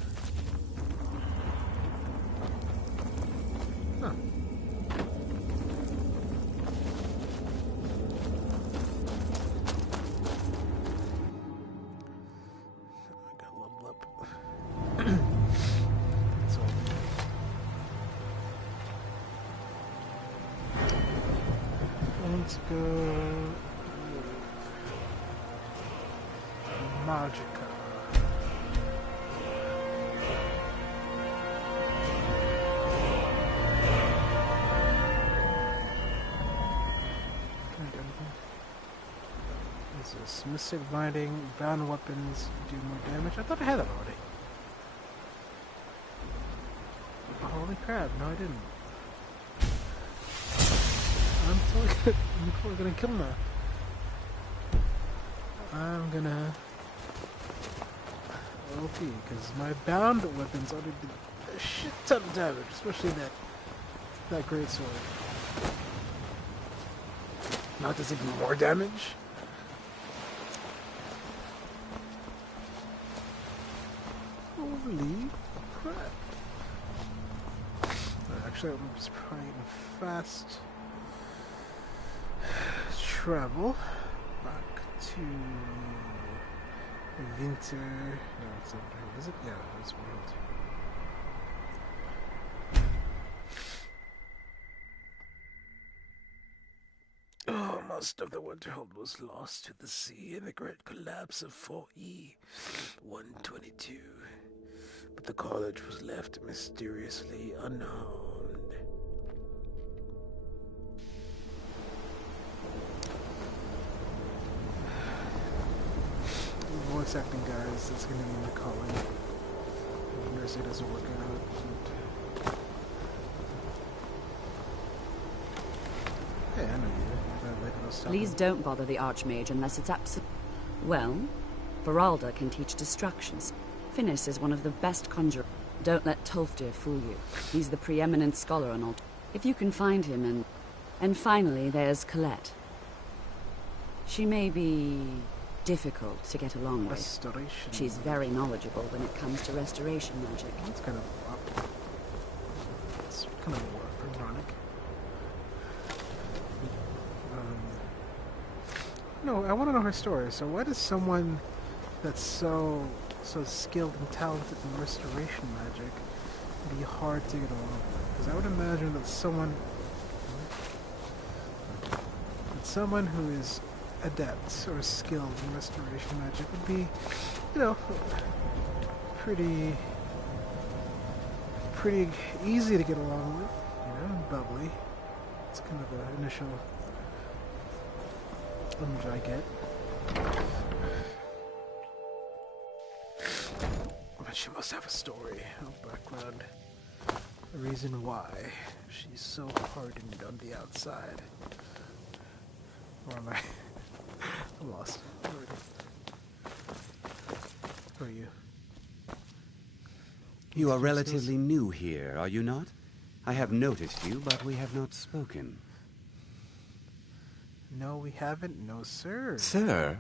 Huh. Let's go... Magica. This mystic binding, bound weapons do more damage. I thought I had that already. Oh, holy crap, no I didn't. I'm totally gonna kill him now. I'm gonna OP, because my bound weapons already did a shit ton of damage, especially that great sword. Now it does even more damage. Holy crap. Actually, I'm just probably in fast travel back to Winter. No, it's not Winter, is it? Yeah, it's World. Oh, most of the Winterhold was lost to the sea in the great collapse of 4E-122. But the college was left mysteriously unharmed. The voice acting guys, that's gonna be my calling. Nurse, it doesn't work out. Hey, I know you. Please don't bother the Archmage unless it's absolute. Well, Veralda can teach destructions. Finis is one of the best conjurers. Don't let Tolfdir fool you. He's the preeminent scholar on Alt. If you can find him and finally there's Colette. She may be difficult to get along with. Restoration. She's very knowledgeable when it comes to restoration magic. It's kind of ironic. No, I want to know her story. So why does someone that's so skilled and talented in restoration magic be hard to get along with? Because I would imagine that someone who is adept or skilled in restoration magic would be, you know, pretty easy to get along with, you know, bubbly. It's kind of an initial image I get. But she must have a story, a background, a reason why she's so hardened on the outside. Or am I? I'm lost. Who are you? You are relatively new here, are you not? I have noticed you, but we have not spoken. No, we haven't. No, sir. Sir?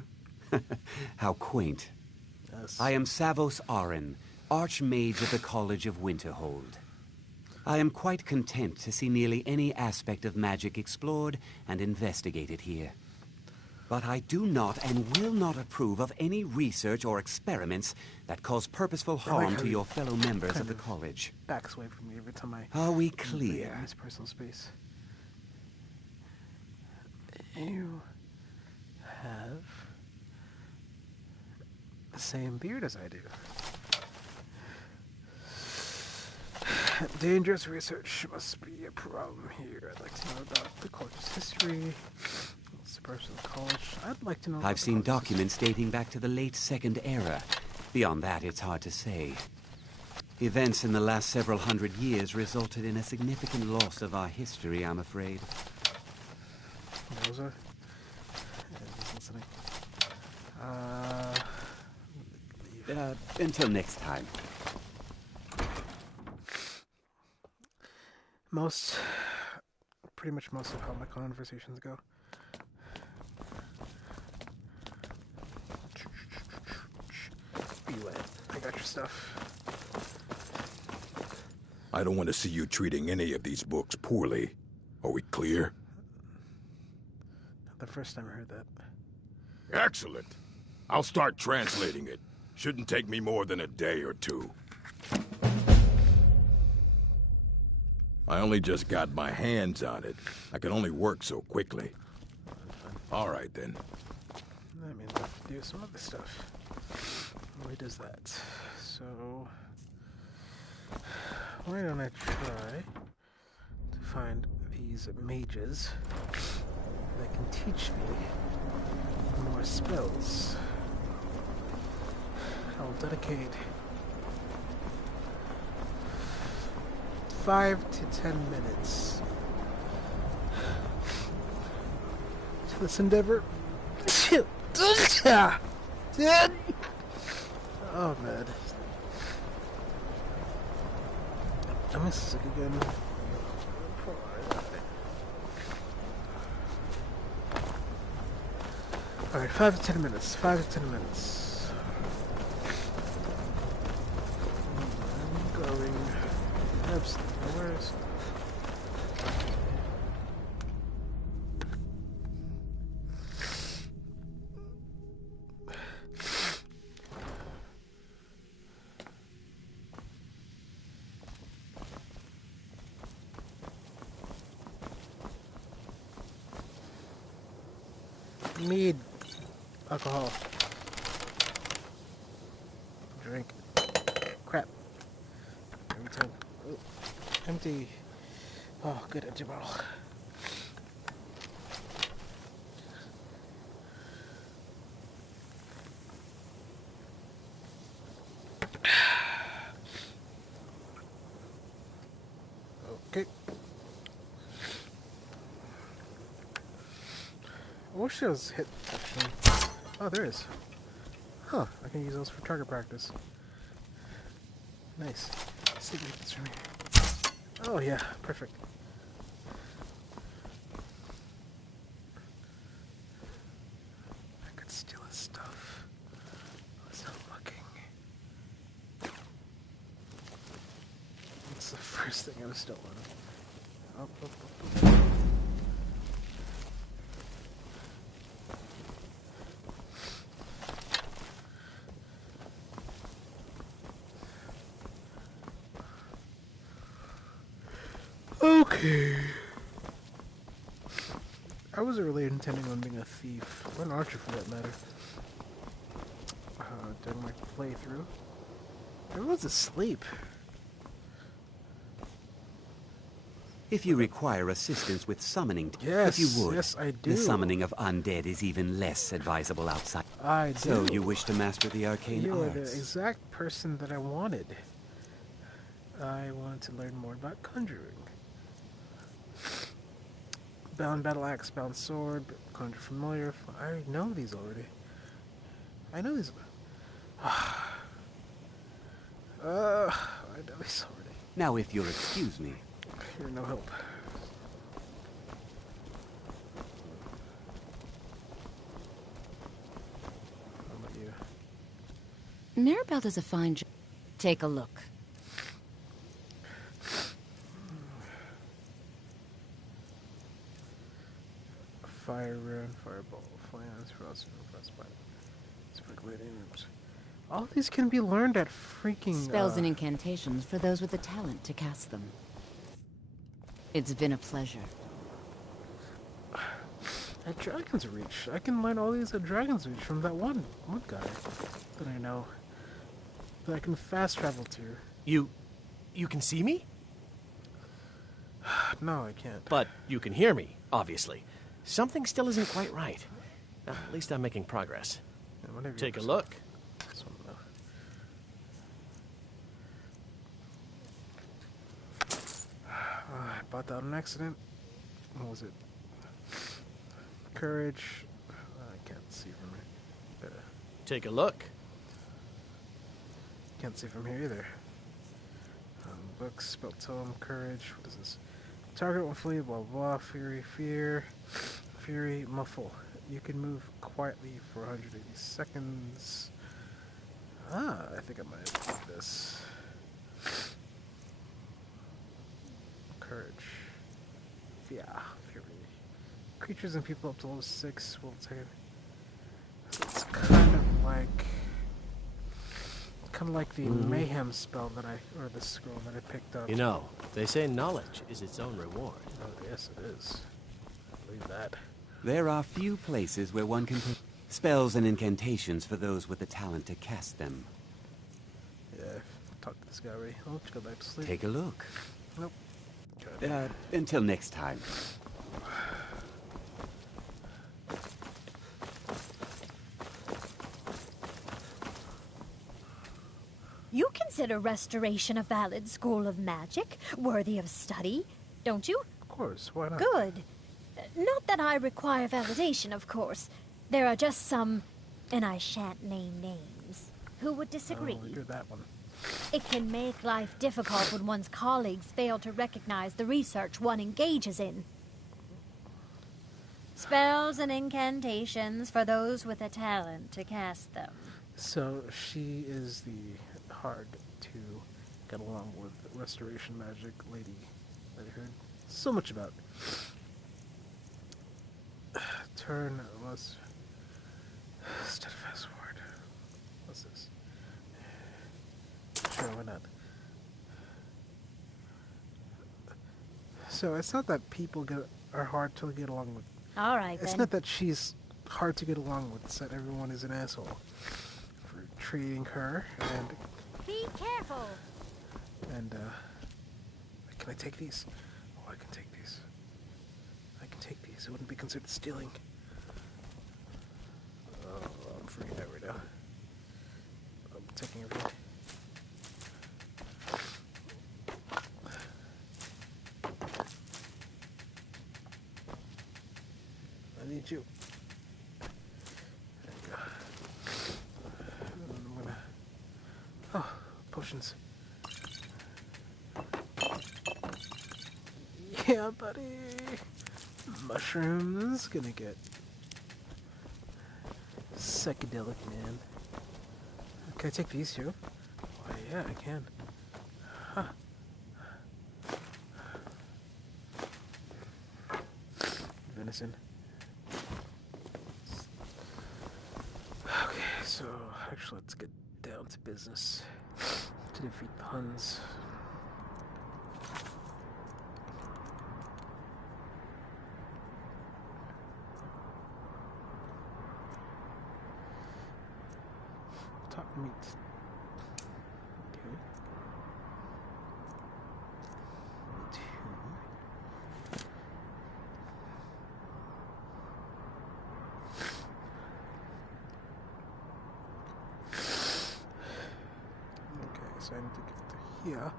How quaint. Yes. I am Savos Arin, Archmage of the College of Winterhold. I am quite content to see nearly any aspect of magic explored and investigated here. But I do not and will not approve of any research or experiments that cause purposeful harm to your fellow members of the college. Backs away from me every time I... Are we clear? His personal space. You have the same beard as I do. Dangerous research must be a problem here. I'd like to know about the college's history. What's the purpose of the college? I'd like to know about I've seen documents dating back to the late Second Era. Beyond that, it's hard to say. Events in the last several hundred years resulted in a significant loss of our history, I'm afraid. Rosa? Yeah, just listening. Until next time. Pretty much most of how my conversations go. Be wet. I got your stuff. I don't want to see you treating any of these books poorly. Are we clear? The first time I heard that. Excellent. I'll start translating it. Shouldn't take me more than a day or two. I only just got my hands on it. I can only work so quickly. All right, then. That means I have to do some other stuff. Why does that? So, why don't I try to find these mages that can teach me more spells? I'll dedicate 5 to 10 minutes to this endeavor. Oh man, I'm sick again. Alright, 5 to 10 minutes. 5 to 10 minutes. I'm going absolutely nowhere. Need alcohol. Drink. Crap. Every time. Oh, empty. Oh, good empty bottle. Okay. I wish there was hit action. Oh, there is. Huh, I can use those for target practice. Nice. Let's see if we can get this from here. Oh, yeah, perfect. I could steal his stuff. What's not looking? That's the first thing I was stolen. Up, up, up, up. Okay. I wasn't really intending on being a thief, or an archer for that matter. During my playthrough. Everyone's asleep. If you require assistance with summoning, yes, if you would, yes, I do. The summoning of undead is even less advisable outside. I do. So you wish to master the arcane You are arts? the exact person that I wanted. I wanted to learn more about conjuring. Bound battle axe, bound sword, conjure familiar. I know these already. I know these. I know these already. Now, if you'll excuse me. You're no help. How about you? Maribel does a fine job. Take a look. Fire rune, fireball, flames, frost, frostbite, sprinkling imps. All these can be learned at freaking Spells and incantations for those with the talent to cast them. It's been a pleasure. At Dragon's Reach. I can learn all these at Dragon's Reach from that one guy that I know. That I can fast travel to. You can see me? No, I can't. But you can hear me, obviously. Something still isn't quite right. At least I'm making progress. Yeah, take a look. I bought that on accident. What was it? Courage. I can't see from here. Better. Take a look. Can't see from here either. Books, spell tome, courage. What is this? Target will flee, blah blah. Fury, fear. Fury, muffle. You can move quietly for 180 seconds. I think I might do this. Courage. Yeah, fury. Creatures and people up to level 6 will take it. So it's kind of like the mayhem spell that or the scroll that I picked up. You know, they say knowledge is its own reward. Oh, yes it is. I believe that. There are few places where one can put spells and incantations for those with the talent to cast them. Yeah, I've talked to this guy already. I'll just go back to sleep. Take a look. Nope. Until next time. You consider restoration a valid school of magic, worthy of study, don't you? Of course, why not? Good. Not that I require validation, of course. There are just some, and I shan't name names, who would disagree. Oh, you're that one. It can make life difficult when one's colleagues fail to recognize the research one engages in. Spells and incantations for those with a talent to cast them. So she is the hard to get along with restoration magic lady that I heard so much about. Turn, let's steadfast forward. What's this? Sure, why not? So it's not that people are hard to get along with. All right, It's then. not that she's hard to get along with. It's that everyone is an asshole for treating her and. Be careful. And can I take these? Oh, I can take these. I can take these. It wouldn't be considered stealing. Oh, I'm freaking out right now. I'm taking everything. I need you. There you go. And I'm gonna... Oh, potions. Yeah, buddy. Mushrooms. Gonna get psychedelic, man. Can I take these too? Why, yeah, I can. Huh. Venison. Okay, so actually let's get down to business to defeat the Huns. Top meat. Okay. Okay, so I need to get to here.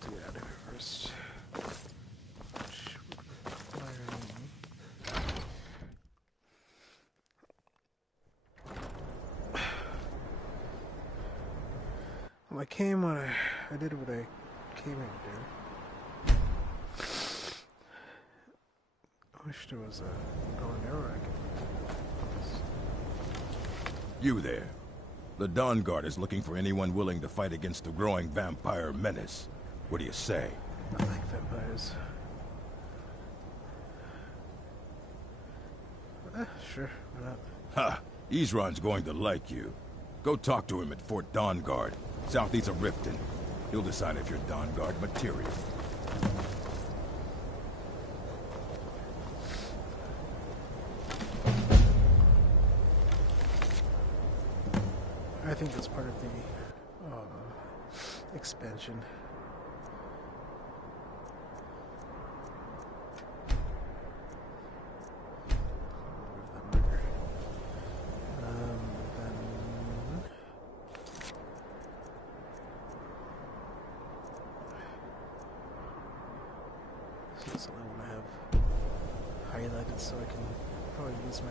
To get out of here first. Which would require me. Well, I came when I did what I came here to do. I wish there was a bow and arrow I could. You there. The Dawn Guard is looking for anyone willing to fight against the growing vampire menace. What do you say? I like vampires. Sure, why not? Ha! Isran's going to like you. Go talk to him at Fort Dawn Guard, southeast of Riften. He'll decide if you're Dawn Guard material. I think that's part of the expansion. So that's all I want to have highlighted so I can probably use my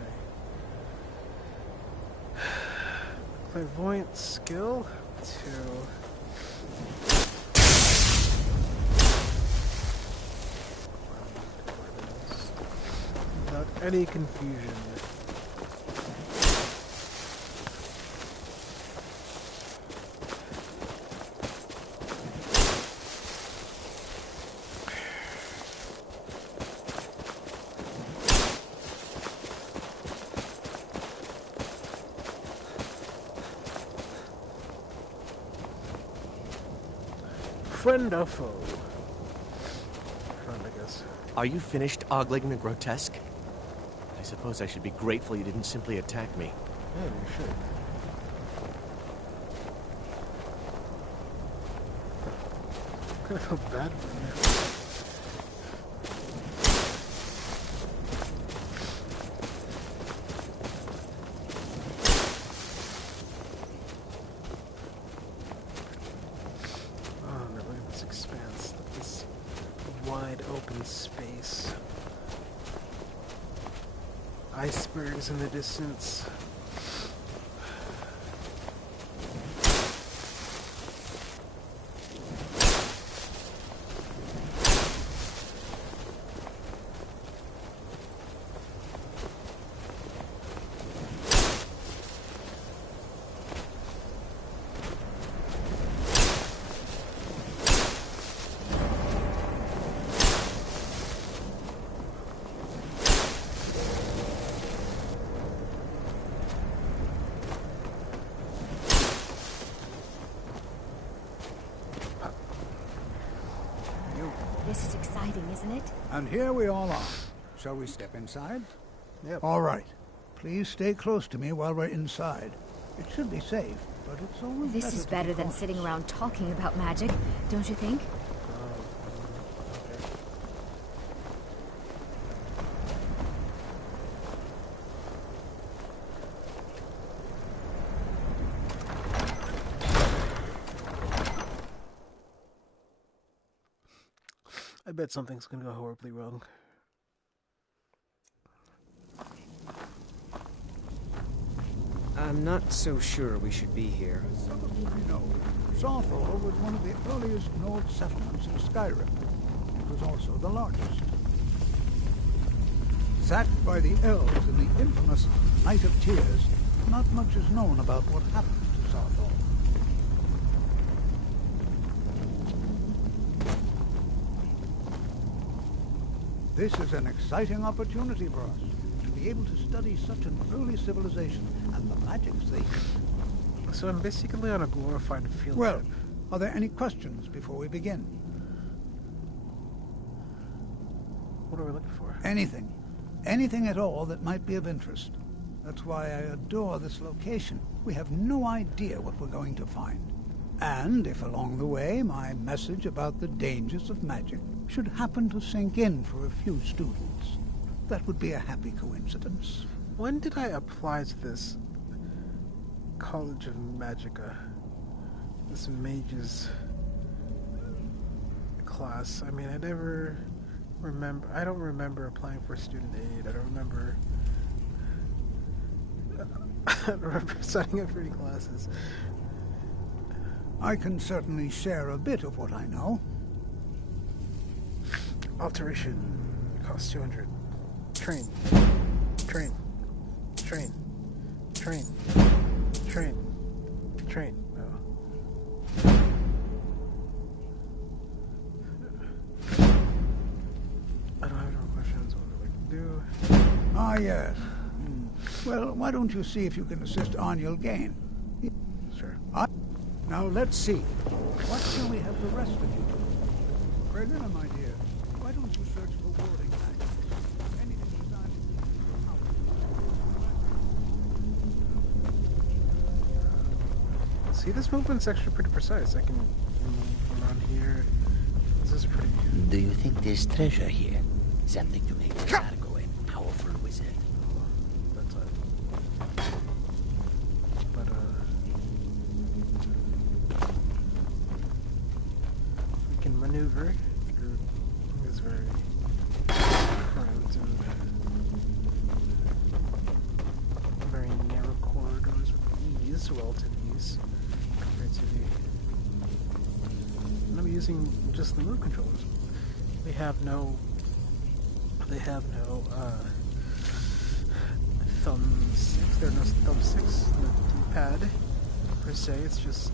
clairvoyant skill to without any confusion. Friend or foe? Friend, I guess. Are you finished ogling the grotesque? I suppose I should be grateful you didn't simply attack me. Yeah, you should. I kind of feel bad for you. Icebergs in the distance. This is exciting, isn't it? And here we all are. Shall we step inside? Yep. All right. Please stay close to me while we're inside. It should be safe, but it's always This is better than sitting around talking about magic, don't you think? I bet something's gonna go horribly wrong. I'm not so sure we should be here. As some of you may know, Sawthor was one of the earliest Nord settlements in Skyrim. It was also the largest. Sacked by the elves in the infamous Night of Tears, not much is known about what happened to Sawthor. This is an exciting opportunity for us, to be able to study such an early civilization and the magics they use. So I'm basically on a glorified field Well, trip. are there any questions before we begin? What are we looking for? Anything. Anything at all that might be of interest. That's why I adore this location. We have no idea what we're going to find. And if along the way my message about the dangers of magic should happen to sink in for a few students, that would be a happy coincidence. When did I apply to this College of Magica? This mage's class. I mean, I never remember. I don't remember applying for student aid. I don't remember. I don't remember signing up for any classes. I can certainly share a bit of what I know. Alteration costs 200. Train. Train. Train. Train. Train. Train. Oh. I don't have no questions. What do I do? Ah, yes. Well, why don't you see if you can assist Arniel Gain? Sure. Now, let's see. What shall we have the rest of you do? Brenna, my dear, why don't you search for warding magic? Anything designed See, this movement's actually pretty precise. I can move around here. This is pretty... Do you think there's treasure here? Something to make Sargo a powerful wizard? That's it. But, we can maneuver through these very cramped and very narrow corridors with ease, relative ease, compared to the... And I'm using just the move controllers. They have no thumbsticks. There are no thumbsticks in the D-pad per se. It's just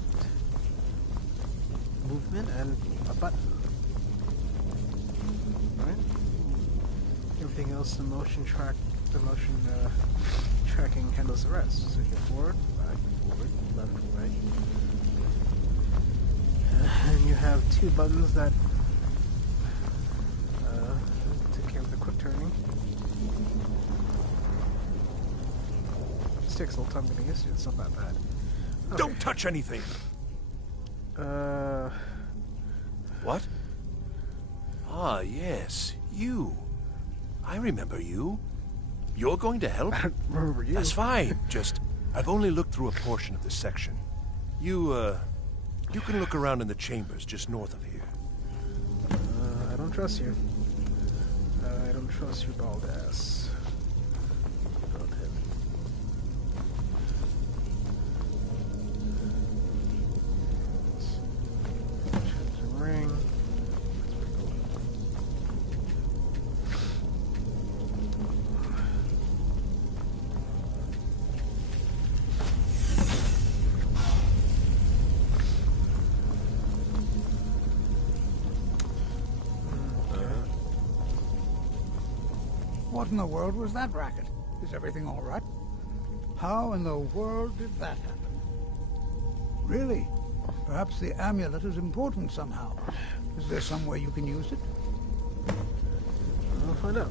movement and a button. Right? Everything else, the motion tracking handles the rest. So you go forward, back, forward, left, right. And you have two buttons that take care of the quick turning. This takes a little time getting used to. It's not that bad. Okay. Don't touch anything! What? Ah, yes, you. I remember you. You're going to help? I remember you. That's fine. Just, I've only looked through a portion of this section. You can look around in the chambers just north of here. I don't trust you. I don't trust your bald ass. Bald head. Change the ring. What in the world was that racket? Is everything all right? How in the world did that happen? Really? Perhaps the amulet is important somehow. Is there some way you can use it? I'll find out.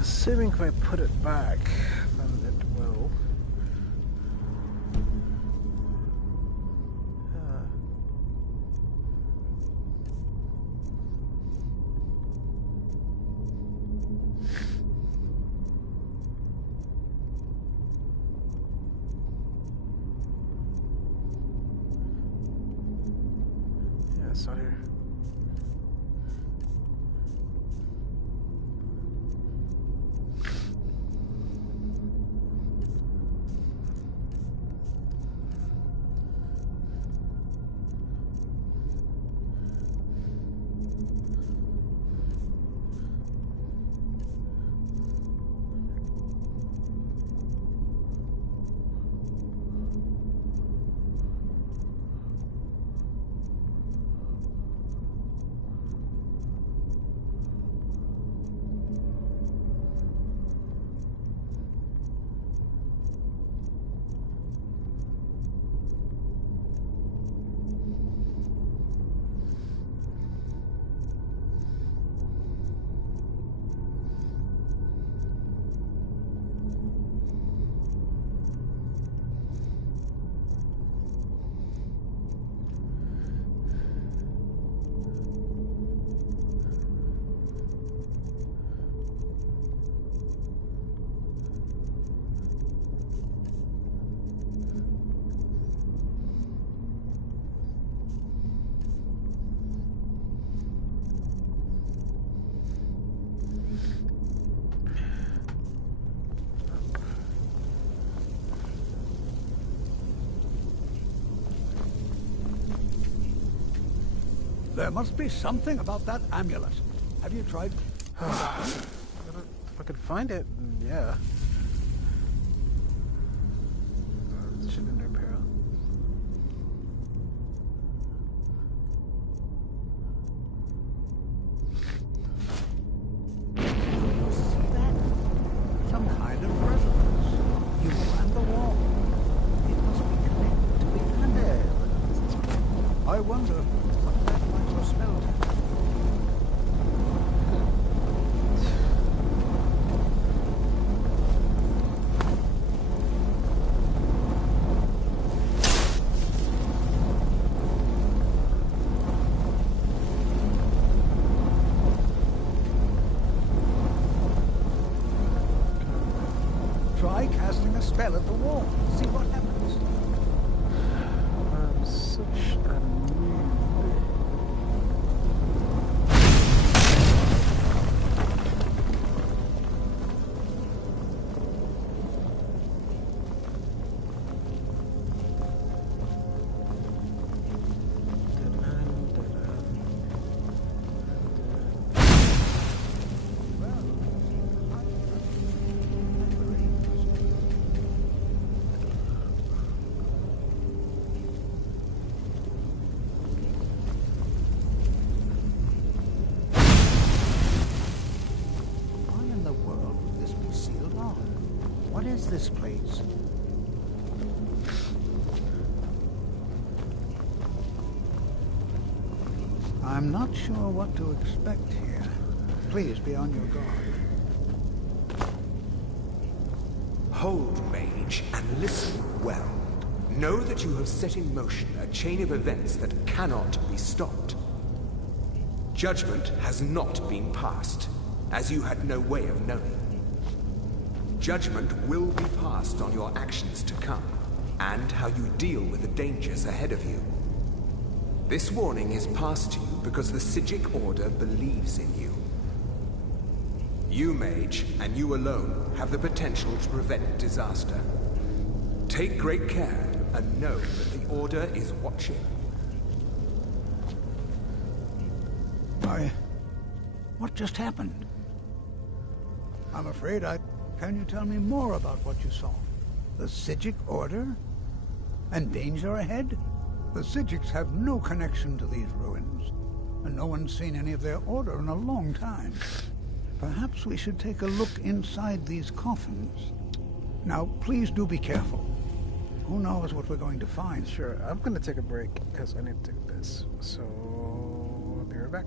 Assuming if I put it back, then it will. Yeah, it's not here. There must be something about that amulet. Have you tried? If I could find it, yeah. Shouldn't have been peril. See that? Some kind of resonance. You and the wall. It must be connected to the amulet. I wonder what that might have smelled. I'm not sure what to expect here. Please be on your guard. Hold, mage, and listen well. Know that you have set in motion a chain of events that cannot be stopped. Judgment has not been passed, as you had no way of knowing. Judgment will be passed on your actions to come, and how you deal with the dangers ahead of you. This warning is passed to you because the Psijic Order believes in you. You, mage, and you alone, have the potential to prevent disaster. Take great care, and know that the Order is watching. What just happened? I'm afraid Can you tell me more about what you saw? The Psijic Order? And danger ahead? The Psijics have no connection to these ruins, and no one's seen any of their order in a long time. Perhaps we should take a look inside these coffins. Now, please do be careful. Who knows what we're going to find? Sure, I'm going to take a break because I need to take this. So, I'll be right back.